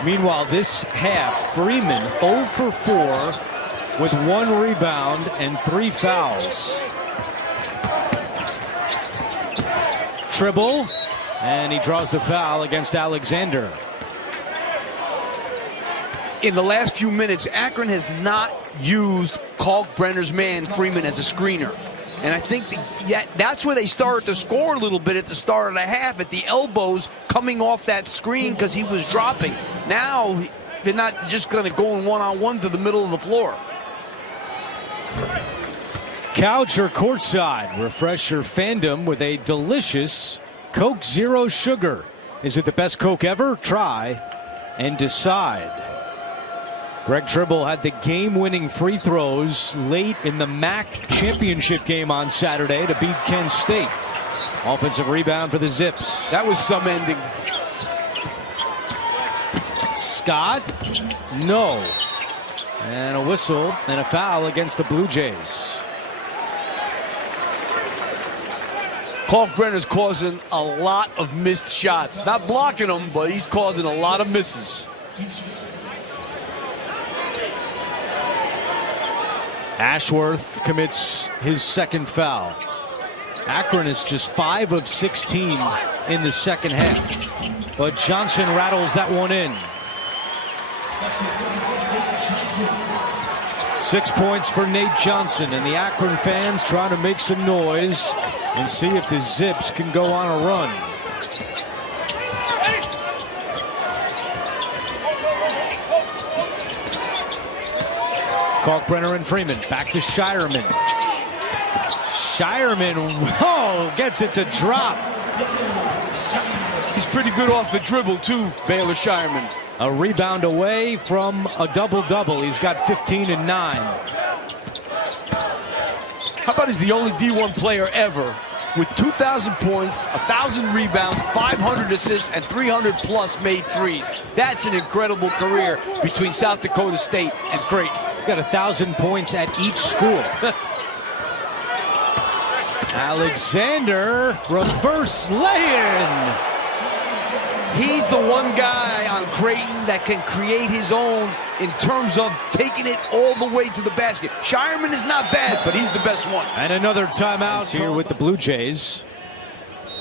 Meanwhile, this half, Freeman 0 for 4 with 1 rebound and 3 fouls. Tribble, and he draws the foul against Alexander. In the last few minutes, Akron has not used Kalkbrenner's man, Freeman, as a screener. And I think that's where they started to score a little bit at the start of the half, at the elbows coming off that screen because he was dropping. Now, they're not just going to go in one-on-one to the middle of the floor. Couch or courtside, refresh your fandom with a delicious Coke Zero Sugar. Is it the best Coke ever? Try and decide. Greg Tribble had the game-winning free throws late in the MAC championship game on Saturday to beat Kent State. Offensive rebound for the Zips. That was some ending. Scott, no. And a whistle and a foul against the Blue Jays. Kalkbrenner's causing a lot of missed shots. Not blocking them, but he's causing a lot of misses. Ashworth commits his second foul. Akron is just 5 of 16 in the second half. But Johnson rattles that one in. 6 points for Nate Johnson, and the Akron fans trying to make some noise and see if the Zips can go on a run. Kalkbrenner and Freeman. Back to Shireman. Shireman, gets it to drop. He's pretty good off the dribble, too, Baylor Shireman. A rebound away from a double-double. He's got 15 and 9. How about he's the only D1 player ever with 2,000 points, 1,000 rebounds, 500 assists, and 300-plus made threes. That's an incredible career between South Dakota State and Creighton. He's got 1,000 points at each school. Alexander, reverse lay-in. He's the one guy on Creighton that can create his own in terms of taking it all the way to the basket. Shireman is not bad, but he's the best one. And another timeout here with the Blue Jays.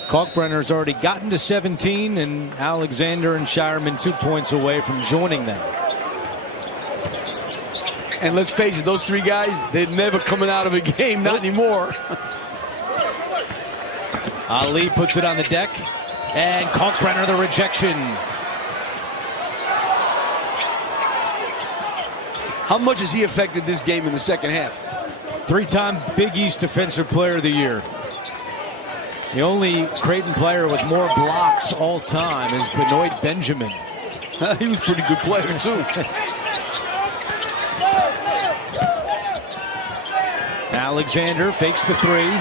Kalkbrenner's already gotten to 17, and Alexander and Shireman 2 points away from joining them. And let's face it, those three guys, they're never coming out of a game, not anymore. Ali puts it on the deck. And Kalkbrenner, the rejection. How much has he affected this game in the second half? 3-time Big East Defensive Player of the Year. The only Creighton player with more blocks all time is Benoit Benjamin. He was a pretty good player, too. Alexander fakes the three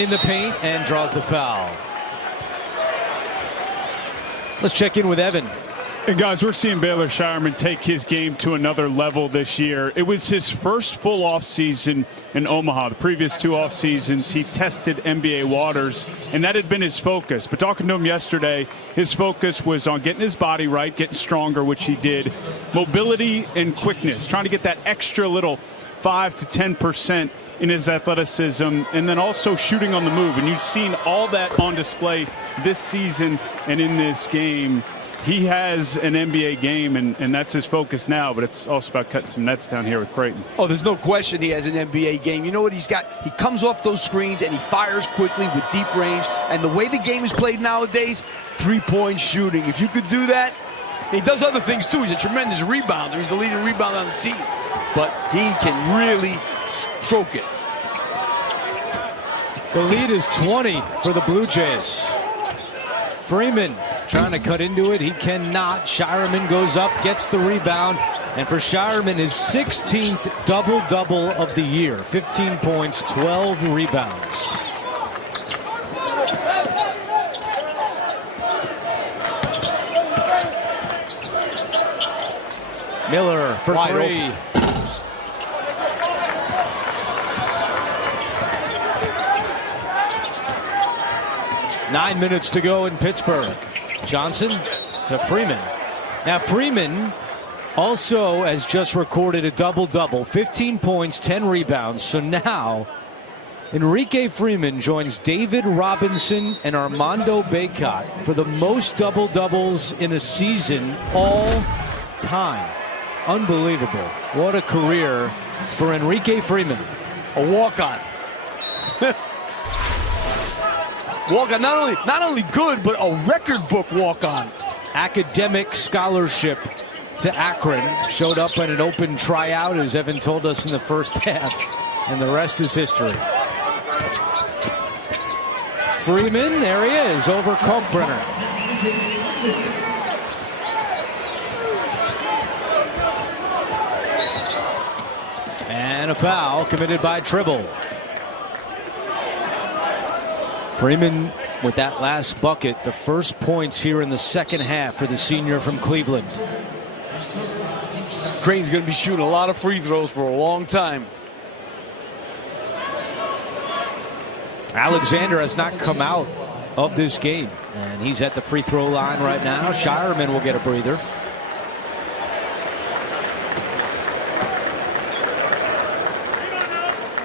in the paint and draws the foul. Let's check in with Evan. And guys, we're seeing Baylor Shireman take his game to another level this year. It was his first full off season in Omaha. The previous 2 off seasons, he tested NBA waters, and that had been his focus. But talking to him yesterday, his focus was on getting his body right, getting stronger, which he did. Mobility and quickness, trying to get that extra little 5 to 10% in his athleticism, and then also shooting on the move. And you've seen all that on display this season and in this game. He has an NBA game, and that's his focus now, but it's also about cutting some nets down here with Creighton. Oh, there's no question he has an NBA game. You know what he's got? He comes off those screens, and he fires quickly with deep range. And the way the game is played nowadays, three-point shooting. If you could do that, he does other things, too. He's a tremendous rebounder. He's the leading rebounder on the team. But he can really stroke it. The lead is 20 for the Blue Jays. Freeman trying to cut into it. He cannot. Shireman goes up, gets the rebound. And for Shireman, his 16th double-double of the year. 15 points, 12 rebounds. Miller for Wide 3. open. Nine minutes to go in Pittsburgh. Johnson to Freeman. Now Freeman also has just recorded a double-double. 15 points, 10 rebounds. So now Enrique Freeman joins David Robinson and Armando Bacot for the most double-doubles in a season all time. Unbelievable. What a career for Enrique Freeman. A walk-on. Walk-on, not only good, but a record book walk-on. Academic scholarship to Akron. Showed up at an open tryout, as Evan told us in the first half. And the rest is history. Freeman, there he is, over Kalkbrenner. And a foul committed by Tribble. Freeman with that last bucket, the first points here in the second half for the senior from Cleveland. Creighton's going to be shooting a lot of free throws for a long time. Alexander has not come out of this game, and he's at the free throw line right now. Shireman will get a breather.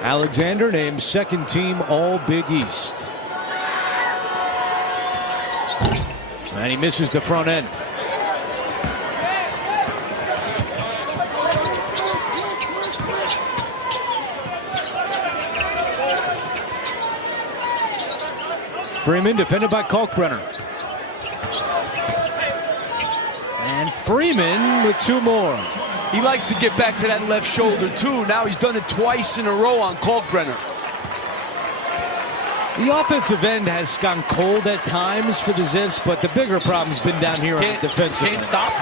Alexander named second team All Big East. And he misses the front end. Freeman defended by Kalkbrenner. And Freeman with two more. He likes to get back to that left shoulder, too. Now he's done it twice in a row on Kalkbrenner. The offensive end has gone cold at times for the Zips, but the bigger problem's been down here on the defensive end. Can't stop.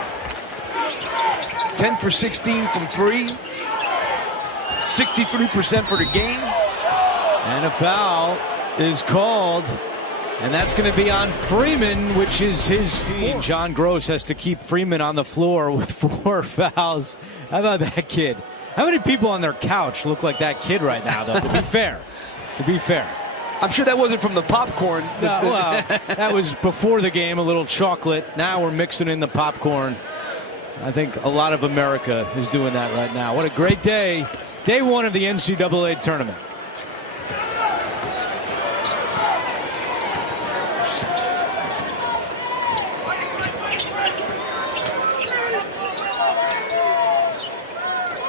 10 for 16 from 3. 63% for the game. And a foul is called. And that's going to be on Freeman, which is his team. John Gross has to keep Freeman on the floor with 4 fouls. How about that kid? How many people on their couch look like that kid right now, though, to be fair? To be fair. I'm sure that wasn't from the popcorn. No, well, that was before the game, a little chocolate. Now we're mixing in the popcorn. I think a lot of America is doing that right now. What a great day. Day 1 of the NCAA tournament.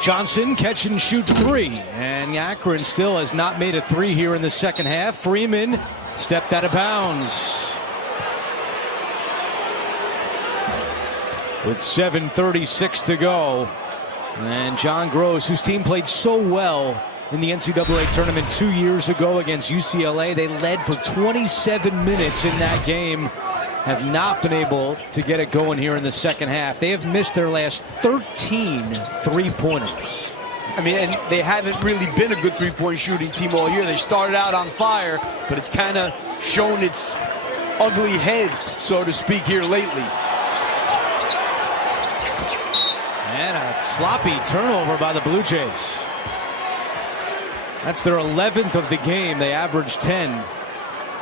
Johnson catch and shoot 3, and Akron still has not made a 3 here in the second half. Freeman stepped out of bounds. With 7:36 to go, and John Gross, whose team played so well in the NCAA tournament 2 years ago against UCLA, they led for 27 minutes in that game, have not been able to get it going here in the second half. They have missed their last 13 three-pointers. I mean, and they haven't really been a good three-point shooting team all year. They started out on fire, but it's kind of shown its ugly head, so to speak, here lately. And a sloppy turnover by the Blue Jays. That's their 11th of the game. They average 10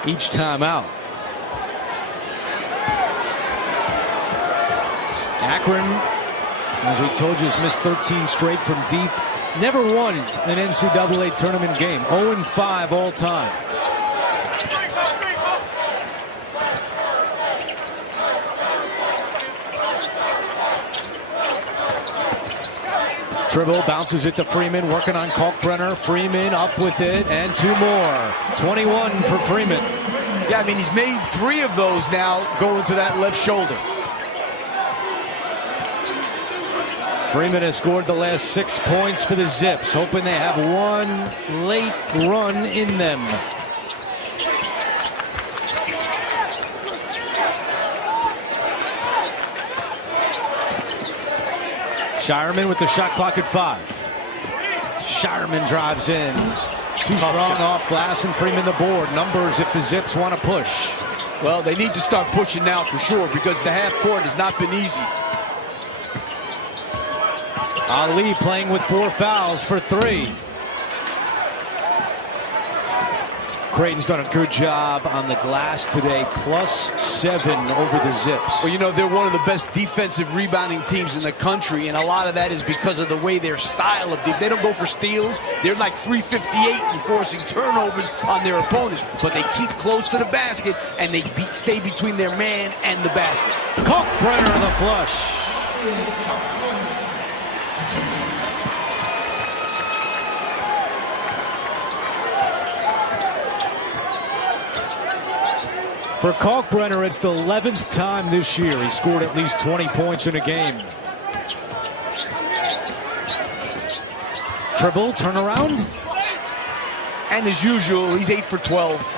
each time out. Akron, as we told you, has missed 13 straight from deep. Never won an NCAA tournament game. 0-5 all time. Tribble bounces it to Freeman, working on Kalkbrenner. Freeman up with it, and 2 more. 21 for Freeman. Yeah, I mean, he's made 3 of those now going to that left shoulder. Freeman has scored the last 6 points for the Zips, hoping they have one late run in them. Shireman with the shot clock at 5. Shireman drives in. Too strong off glass, and Freeman the board. Numbers if the Zips want to push. Well, they need to start pushing now for sure, because the half court has not been easy. Ali playing with 4 fouls for 3. Creighton's done a good job on the glass today, +7 over the Zips. Well, you know, they're one of the best defensive rebounding teams in the country, and a lot of that is because of the way their style of they don't go for steals. They're like 358 and forcing turnovers on their opponents, but they keep close to the basket, and they stay between their man and the basket. Kalkbrenner the flush. For Kalkbrenner, it's the 11th time this year he scored at least 20 points in a game. Dribble, turnaround. And as usual, he's 8 for 12.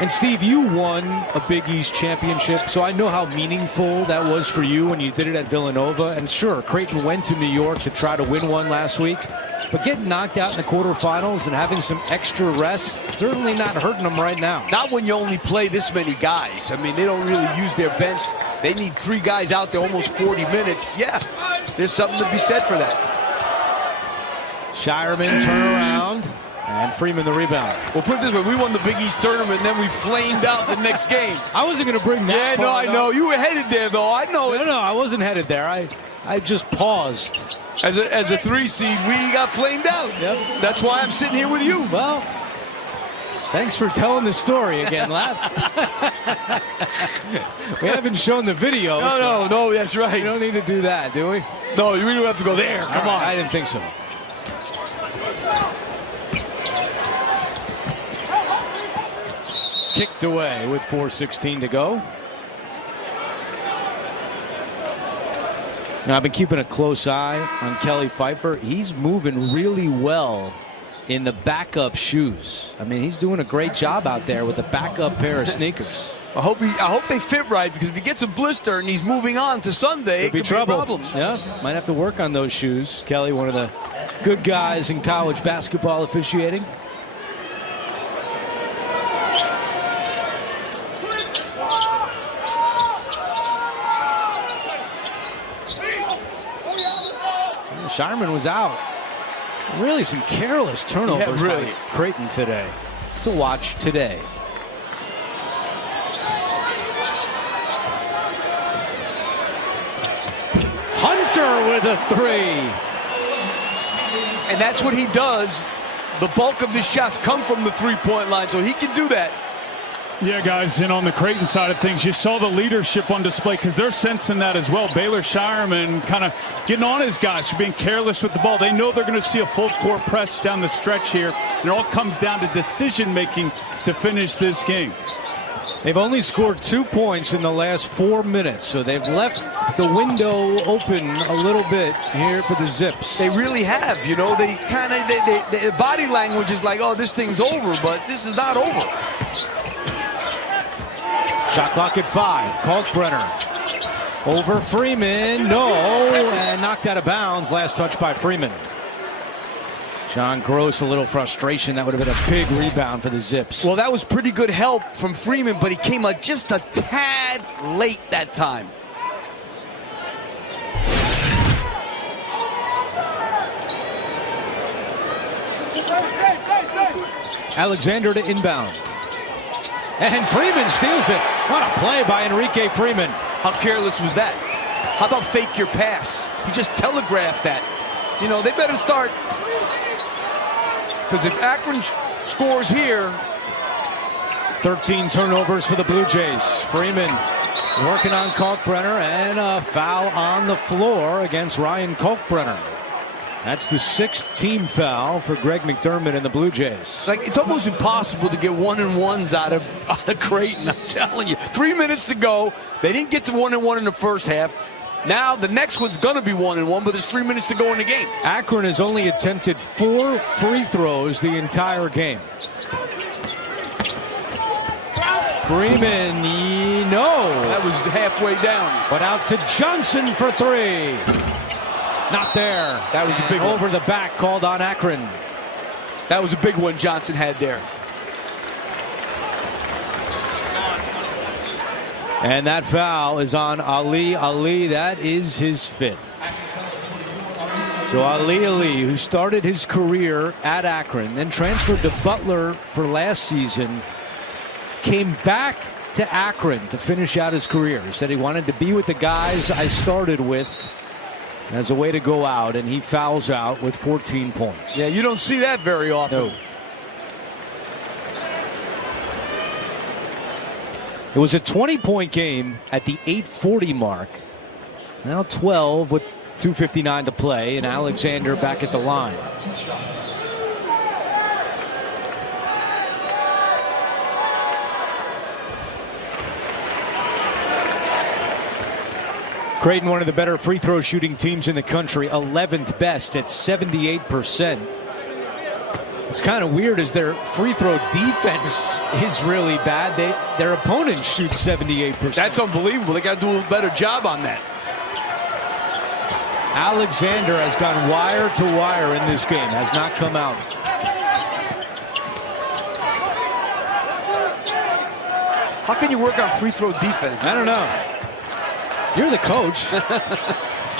And Steve, you won a Big East championship, so I know how meaningful that was for you when you did it at Villanova. And sure, Creighton went to New York to try to win one last week. But getting knocked out in the quarterfinals and having some extra rest, certainly not hurting them right now. Not when you only play this many guys. I mean, they don't really use their bench. They need 3 guys out there almost 40 minutes. Yeah, there's something to be said for that. Shireman turnaround. And Freeman the rebound. Well, put it this way, we won the Big East tournament, and then we flamed out the next game. I wasn't going to bring that. Yeah, no, I know. You were headed there, though. I know it. No, I wasn't headed there. I just paused. As a 3 seed, we got flamed out. Yep. That's why I'm sitting here with you. Well, thanks for telling the story again, Lap. We haven't shown the video. No, that's right. We don't need to do that, do we? No, you don't have to go there. Come on. I didn't think so. Kicked away with 4:16 to go. Now, I've been keeping a close eye on Kelly Pfeiffer. He's moving really well in the backup shoes. I mean, he's doing a great job out there with a backup pair of sneakers. I hope they fit right, because if he gets a blister and he's moving on to Sunday, it could be trouble. a problem. Yeah, might have to work on those shoes. Kelly, one of the good guys in college basketball officiating. Shireman was out. Really some careless turnovers by Creighton today. To watch today. Hunter with a 3. And that's what he does. The bulk of his shots come from the three-point line, so he can do that. Yeah, guys, and on the Creighton side of things, you saw the leadership on display, because they're sensing that as well. Baylor Shireman kind of getting on his guys for being careless with the ball. They know they're going to see a full-court press down the stretch here, and it all comes down to decision-making to finish this game. They've only scored 2 points in the last 4 minutes, so they've left the window open a little bit here for the Zips. They really have. You know, they kind of, their body language is like, oh, this thing's over, but this is not over. Shot clock at 5. Kalkbrenner over Freeman. No, and knocked out of bounds. Last touch by Freeman. John Gross, a little frustration. That would have been a big rebound for the Zips. Well, that was pretty good help from Freeman, but he came out just a tad late that time. Alexander to inbound. And Freeman steals it. What a play by Enrique Freeman. How careless was that? How about fake your pass? He just telegraphed that. You know, they better start. Because if Akron scores here. 13 turnovers for the Blue Jays. Freeman working on Kalkbrenner, and a foul on the floor against Ryan Kalkbrenner. That's the 6th team foul for Greg McDermott and the Blue Jays. Like, it's almost impossible to get 1-and-1s out of Creighton, I'm telling you. 3 minutes to go. They didn't get to 1-and-1 in the first half. Now the next one's going to be 1-and-1, but there's 3 minutes to go in the game. Akron has only attempted 4 free throws the entire game. Freeman, no. That was halfway down. But out to Johnson for 3. Not there. That was a big one. Over the back, called on Akron. That was a big one Johnson had there. And that foul is on Ali. Ali, that is his 5th. So Ali, who started his career at Akron, then transferred to Butler for last season, came back to Akron to finish out his career. He said he wanted to be with the guys I started with as a way to go out, and he fouls out with 14 points. Yeah, you don't see that very often. No. It was a 20-point game at the 8:40 mark. Now 12 with 2:59 to play, and Alexander back at the line. Creighton, one of the better free throw shooting teams in the country, 11th best at 78%. It's kind of weird as their free throw defense is really bad. Their opponents shoot 78%. That's unbelievable. They got to do a better job on that. Alexander has gone wire to wire in this game, has not come out. How can you work on free throw defense? I don't know. You're the coach.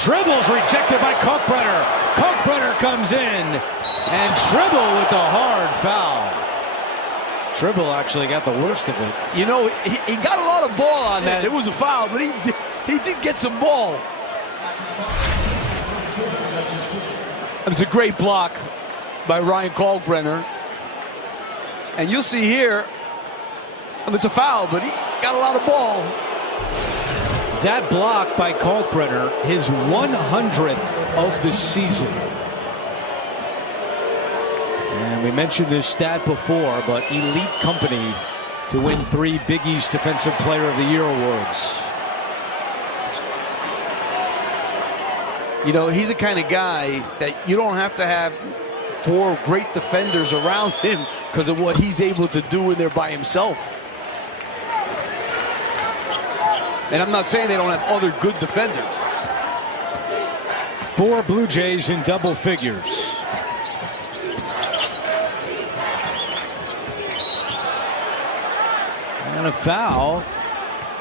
Dribble's rejected by Kalkbrenner. Kalkbrenner comes in, and Tribble with the hard foul. Tribble actually got the worst of it. You know, he got a lot of ball on that. It was a foul, but he did get some ball. It was a great block by Ryan Kalkbrenner. And you'll see here, it's a foul, but he got a lot of ball. That block by Kalkbrenner, his 100th of the season. And we mentioned this stat before, but elite company to win 3 Big East Defensive Player of the Year awards. You know, he's the kind of guy that you don't have to have 4 great defenders around him because of what he's able to do in there by himself. And I'm not saying they don't have other good defenders. 4 Blue Jays in double figures. And a foul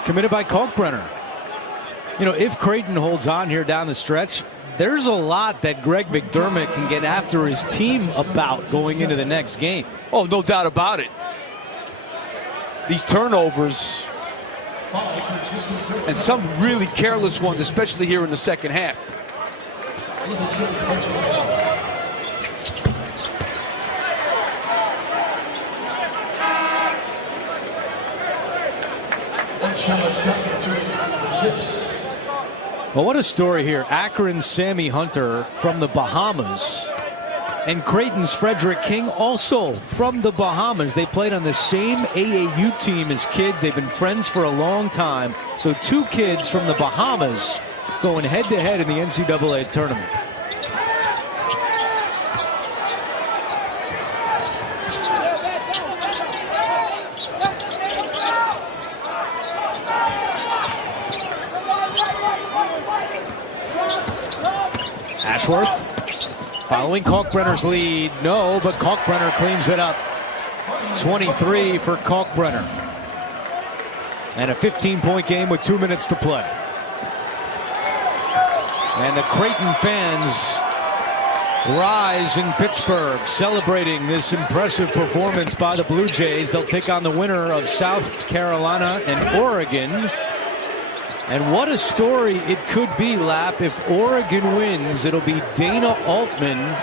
committed by Kalkbrenner. You know, if Creighton holds on here down the stretch, there's a lot that Greg McDermott can get after his team about going into the next game. Oh, no doubt about it. These turnovers, and some really careless ones, especially here in the second half. Well, what a story here. Akron's Sammy Hunter from the Bahamas, and Creighton's Frederick King also from the Bahamas. They played on the same AAU team as kids. They've been friends for a long time. So 2 kids from the Bahamas going head-to-head in the NCAA tournament. Ashworth following Kalkbrenner's lead. No, but Kalkbrenner cleans it up. 23 for Kalkbrenner. And a 15-point game with 2 minutes to play. And the Creighton fans rise in Pittsburgh, celebrating this impressive performance by the Blue Jays. They'll take on the winner of South Carolina and Oregon. And what a story it could be, Lap. If Oregon wins, it'll be Dana Altman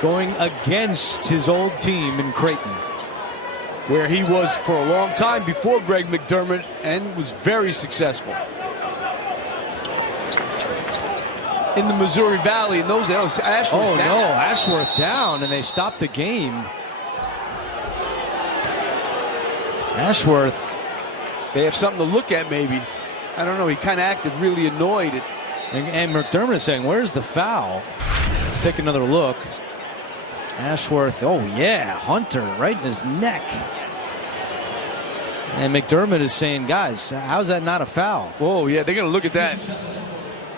going against his old team in Creighton, where he was for a long time before Greg McDermott and was very successful. In the Missouri Valley in those days. Ashworth down. No, Ashworth down, and they stopped the game. Ashworth. They have something to look at, maybe. I don't know. He kind of acted really annoyed. And McDermott is saying, where's the foul? Let's take another look. Ashworth, oh yeah, Hunter right in his neck. And McDermott is saying, guys, how's that not a foul? Oh yeah, they're going to look at that.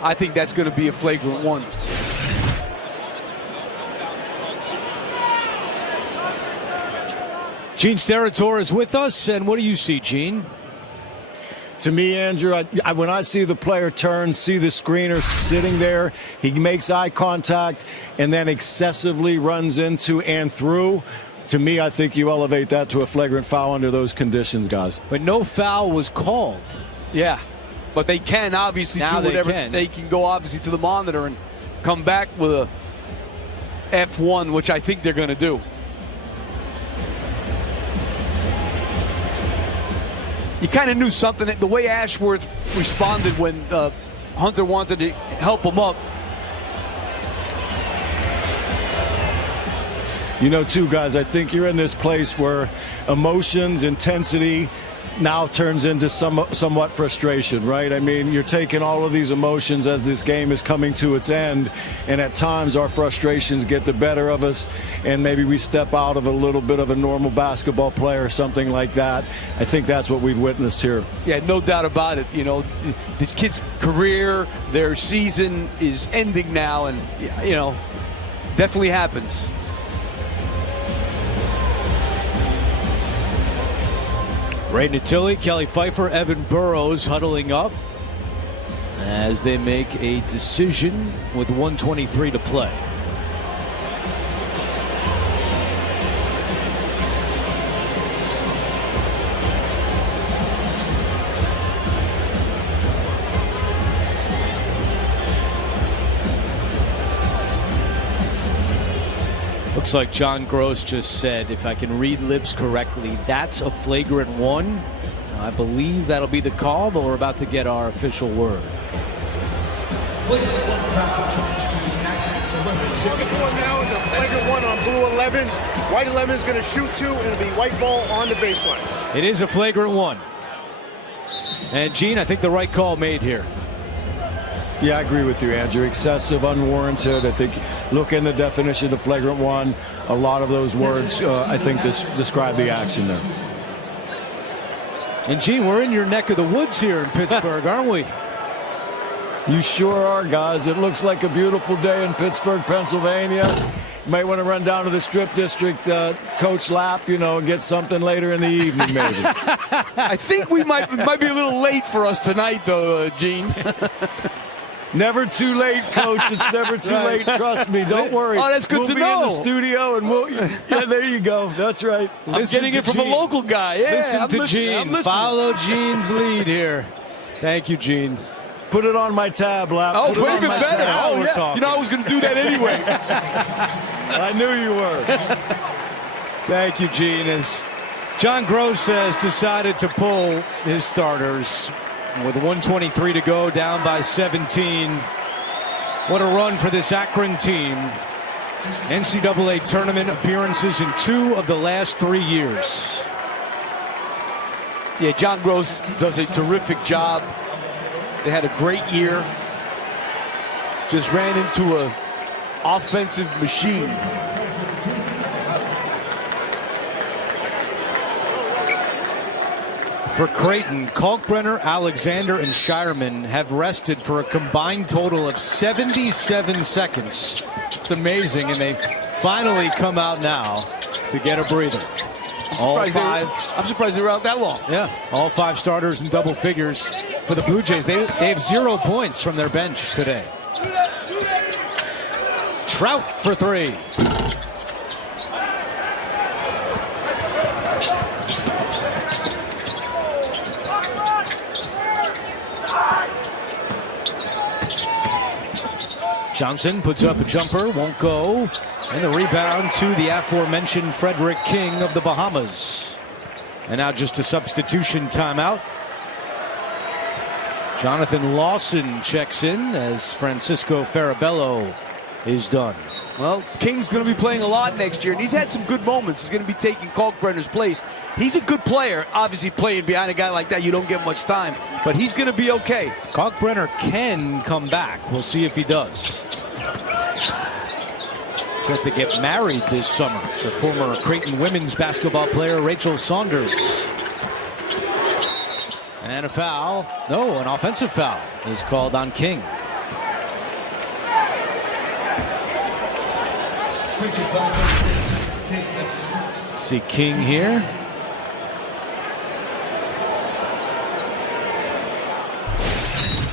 I think that's going to be a flagrant one. Gene Steratore is with us, and what do you see, Gene? To me, Andrew, when I see the player turn, see the screener sitting there, he makes eye contact and then excessively runs into and through. To me, I think you elevate that to a flagrant foul under those conditions, guys. But no foul was called. Yeah, but they can obviously now do whatever. They can go obviously to the monitor and come back with a F1, which I think they're going to do. You kind of knew something. The way Ashworth responded when Hunter wanted to help him up. You know, too, guys, I think you're in this place where emotions, intensity now turns into somewhat frustration, right? I mean, you're taking all of these emotions as this game is coming to its end, and at times our frustrations get the better of us, and maybe we step out of a little bit of a normal basketball play or something like that. I think that's what we've witnessed here. Yeah, no doubt about it. You know, this kid's career, their season is ending now, and, you know, definitely happens. Ray Natilli, Kelly Pfeiffer, Evan Burrows huddling up. as they make a decision with 1:23 to play. Looks like John Gross just said, if I can read lips correctly, that's a flagrant one. I believe that'll be the call, but we're about to get our official word. Flagrant one foul charge to Akron. So the one now is a flagrant one on blue 11. White 11 is going to shoot two, and it'll be white ball on the baseline. It is a flagrant one. And Gene, I think the right call made here. Yeah, I agree with you, Andrew. Excessive, unwarranted. I think look in the definition of the flagrant one. A lot of those words, I think, describe the action there. And Gene, we're in your neck of the woods here in Pittsburgh, aren't we? You sure are, guys. It looks like a beautiful day in Pittsburgh, Pennsylvania. You might want to run down to the Strip District, Coach Lap, and get something later in the evening, maybe. I think it might be a little late for us tonight, though, Gene. Never too late, Coach. It's never too late. Trust me. Don't worry. Oh, that's good to know. We'll be in the studio, and yeah, there you go. That's right. I'm getting it from a local guy. Yeah, listen to Gene. Follow Gene's lead here. Thank you, Gene. Put it on my tab, Lap. Oh, even better. Oh, we're talking. I was going to do that anyway. I knew you were. Thank you, Gene. As John Gross has decided to pull his starters with 1:23 to go, down by 17. What a run for this Akron team. NCAA tournament appearances in 2 of the last 3 years. Yeah, John Gross does a terrific job. They had a great year. Just ran into an offensive machine. For Creighton, Kalkbrenner, Alexander, and Shireman have rested for a combined total of 77 seconds. It's amazing, and they finally come out now to get a breather. All 5. I'm surprised they were out that long. Yeah, all 5 starters in double figures for the Bluejays. They have 0 points from their bench today. Trout for 3. Johnson puts up a jumper, won't go. And the rebound to the aforementioned Frederick King of the Bahamas. And now just a substitution timeout. Jonathan Lawson checks in as Francisco Farabello is done. Well, King's going to be playing a lot next year, and he's had some good moments. He's going to be taking Kalkbrenner's place. He's a good player. Obviously, playing behind a guy like that, you don't get much time, but he's going to be okay. Kalkbrenner can come back. We'll see if he does. Set to get married this summer to former Creighton women's basketball player Rachel Saunders. And a foul. No, an offensive foul is called on King. See King here.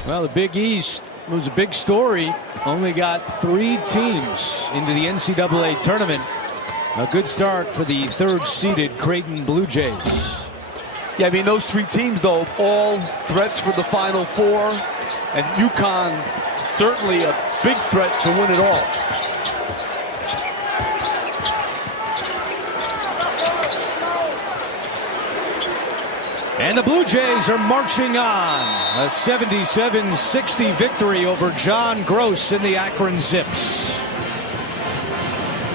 Well, the Big East was a big story. Only got 3 teams into the NCAA tournament. A good start for the 3rd-seeded Creighton Bluejays. Yeah, I mean, those 3 teams, though, all threats for the Final Four. And UConn, certainly a big threat to win it all. And the Bluejays are marching on. A 77-60 victory over John Gross in the Akron Zips.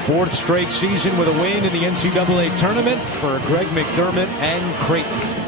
4th straight season with a win in the NCAA tournament for Greg McDermott and Creighton.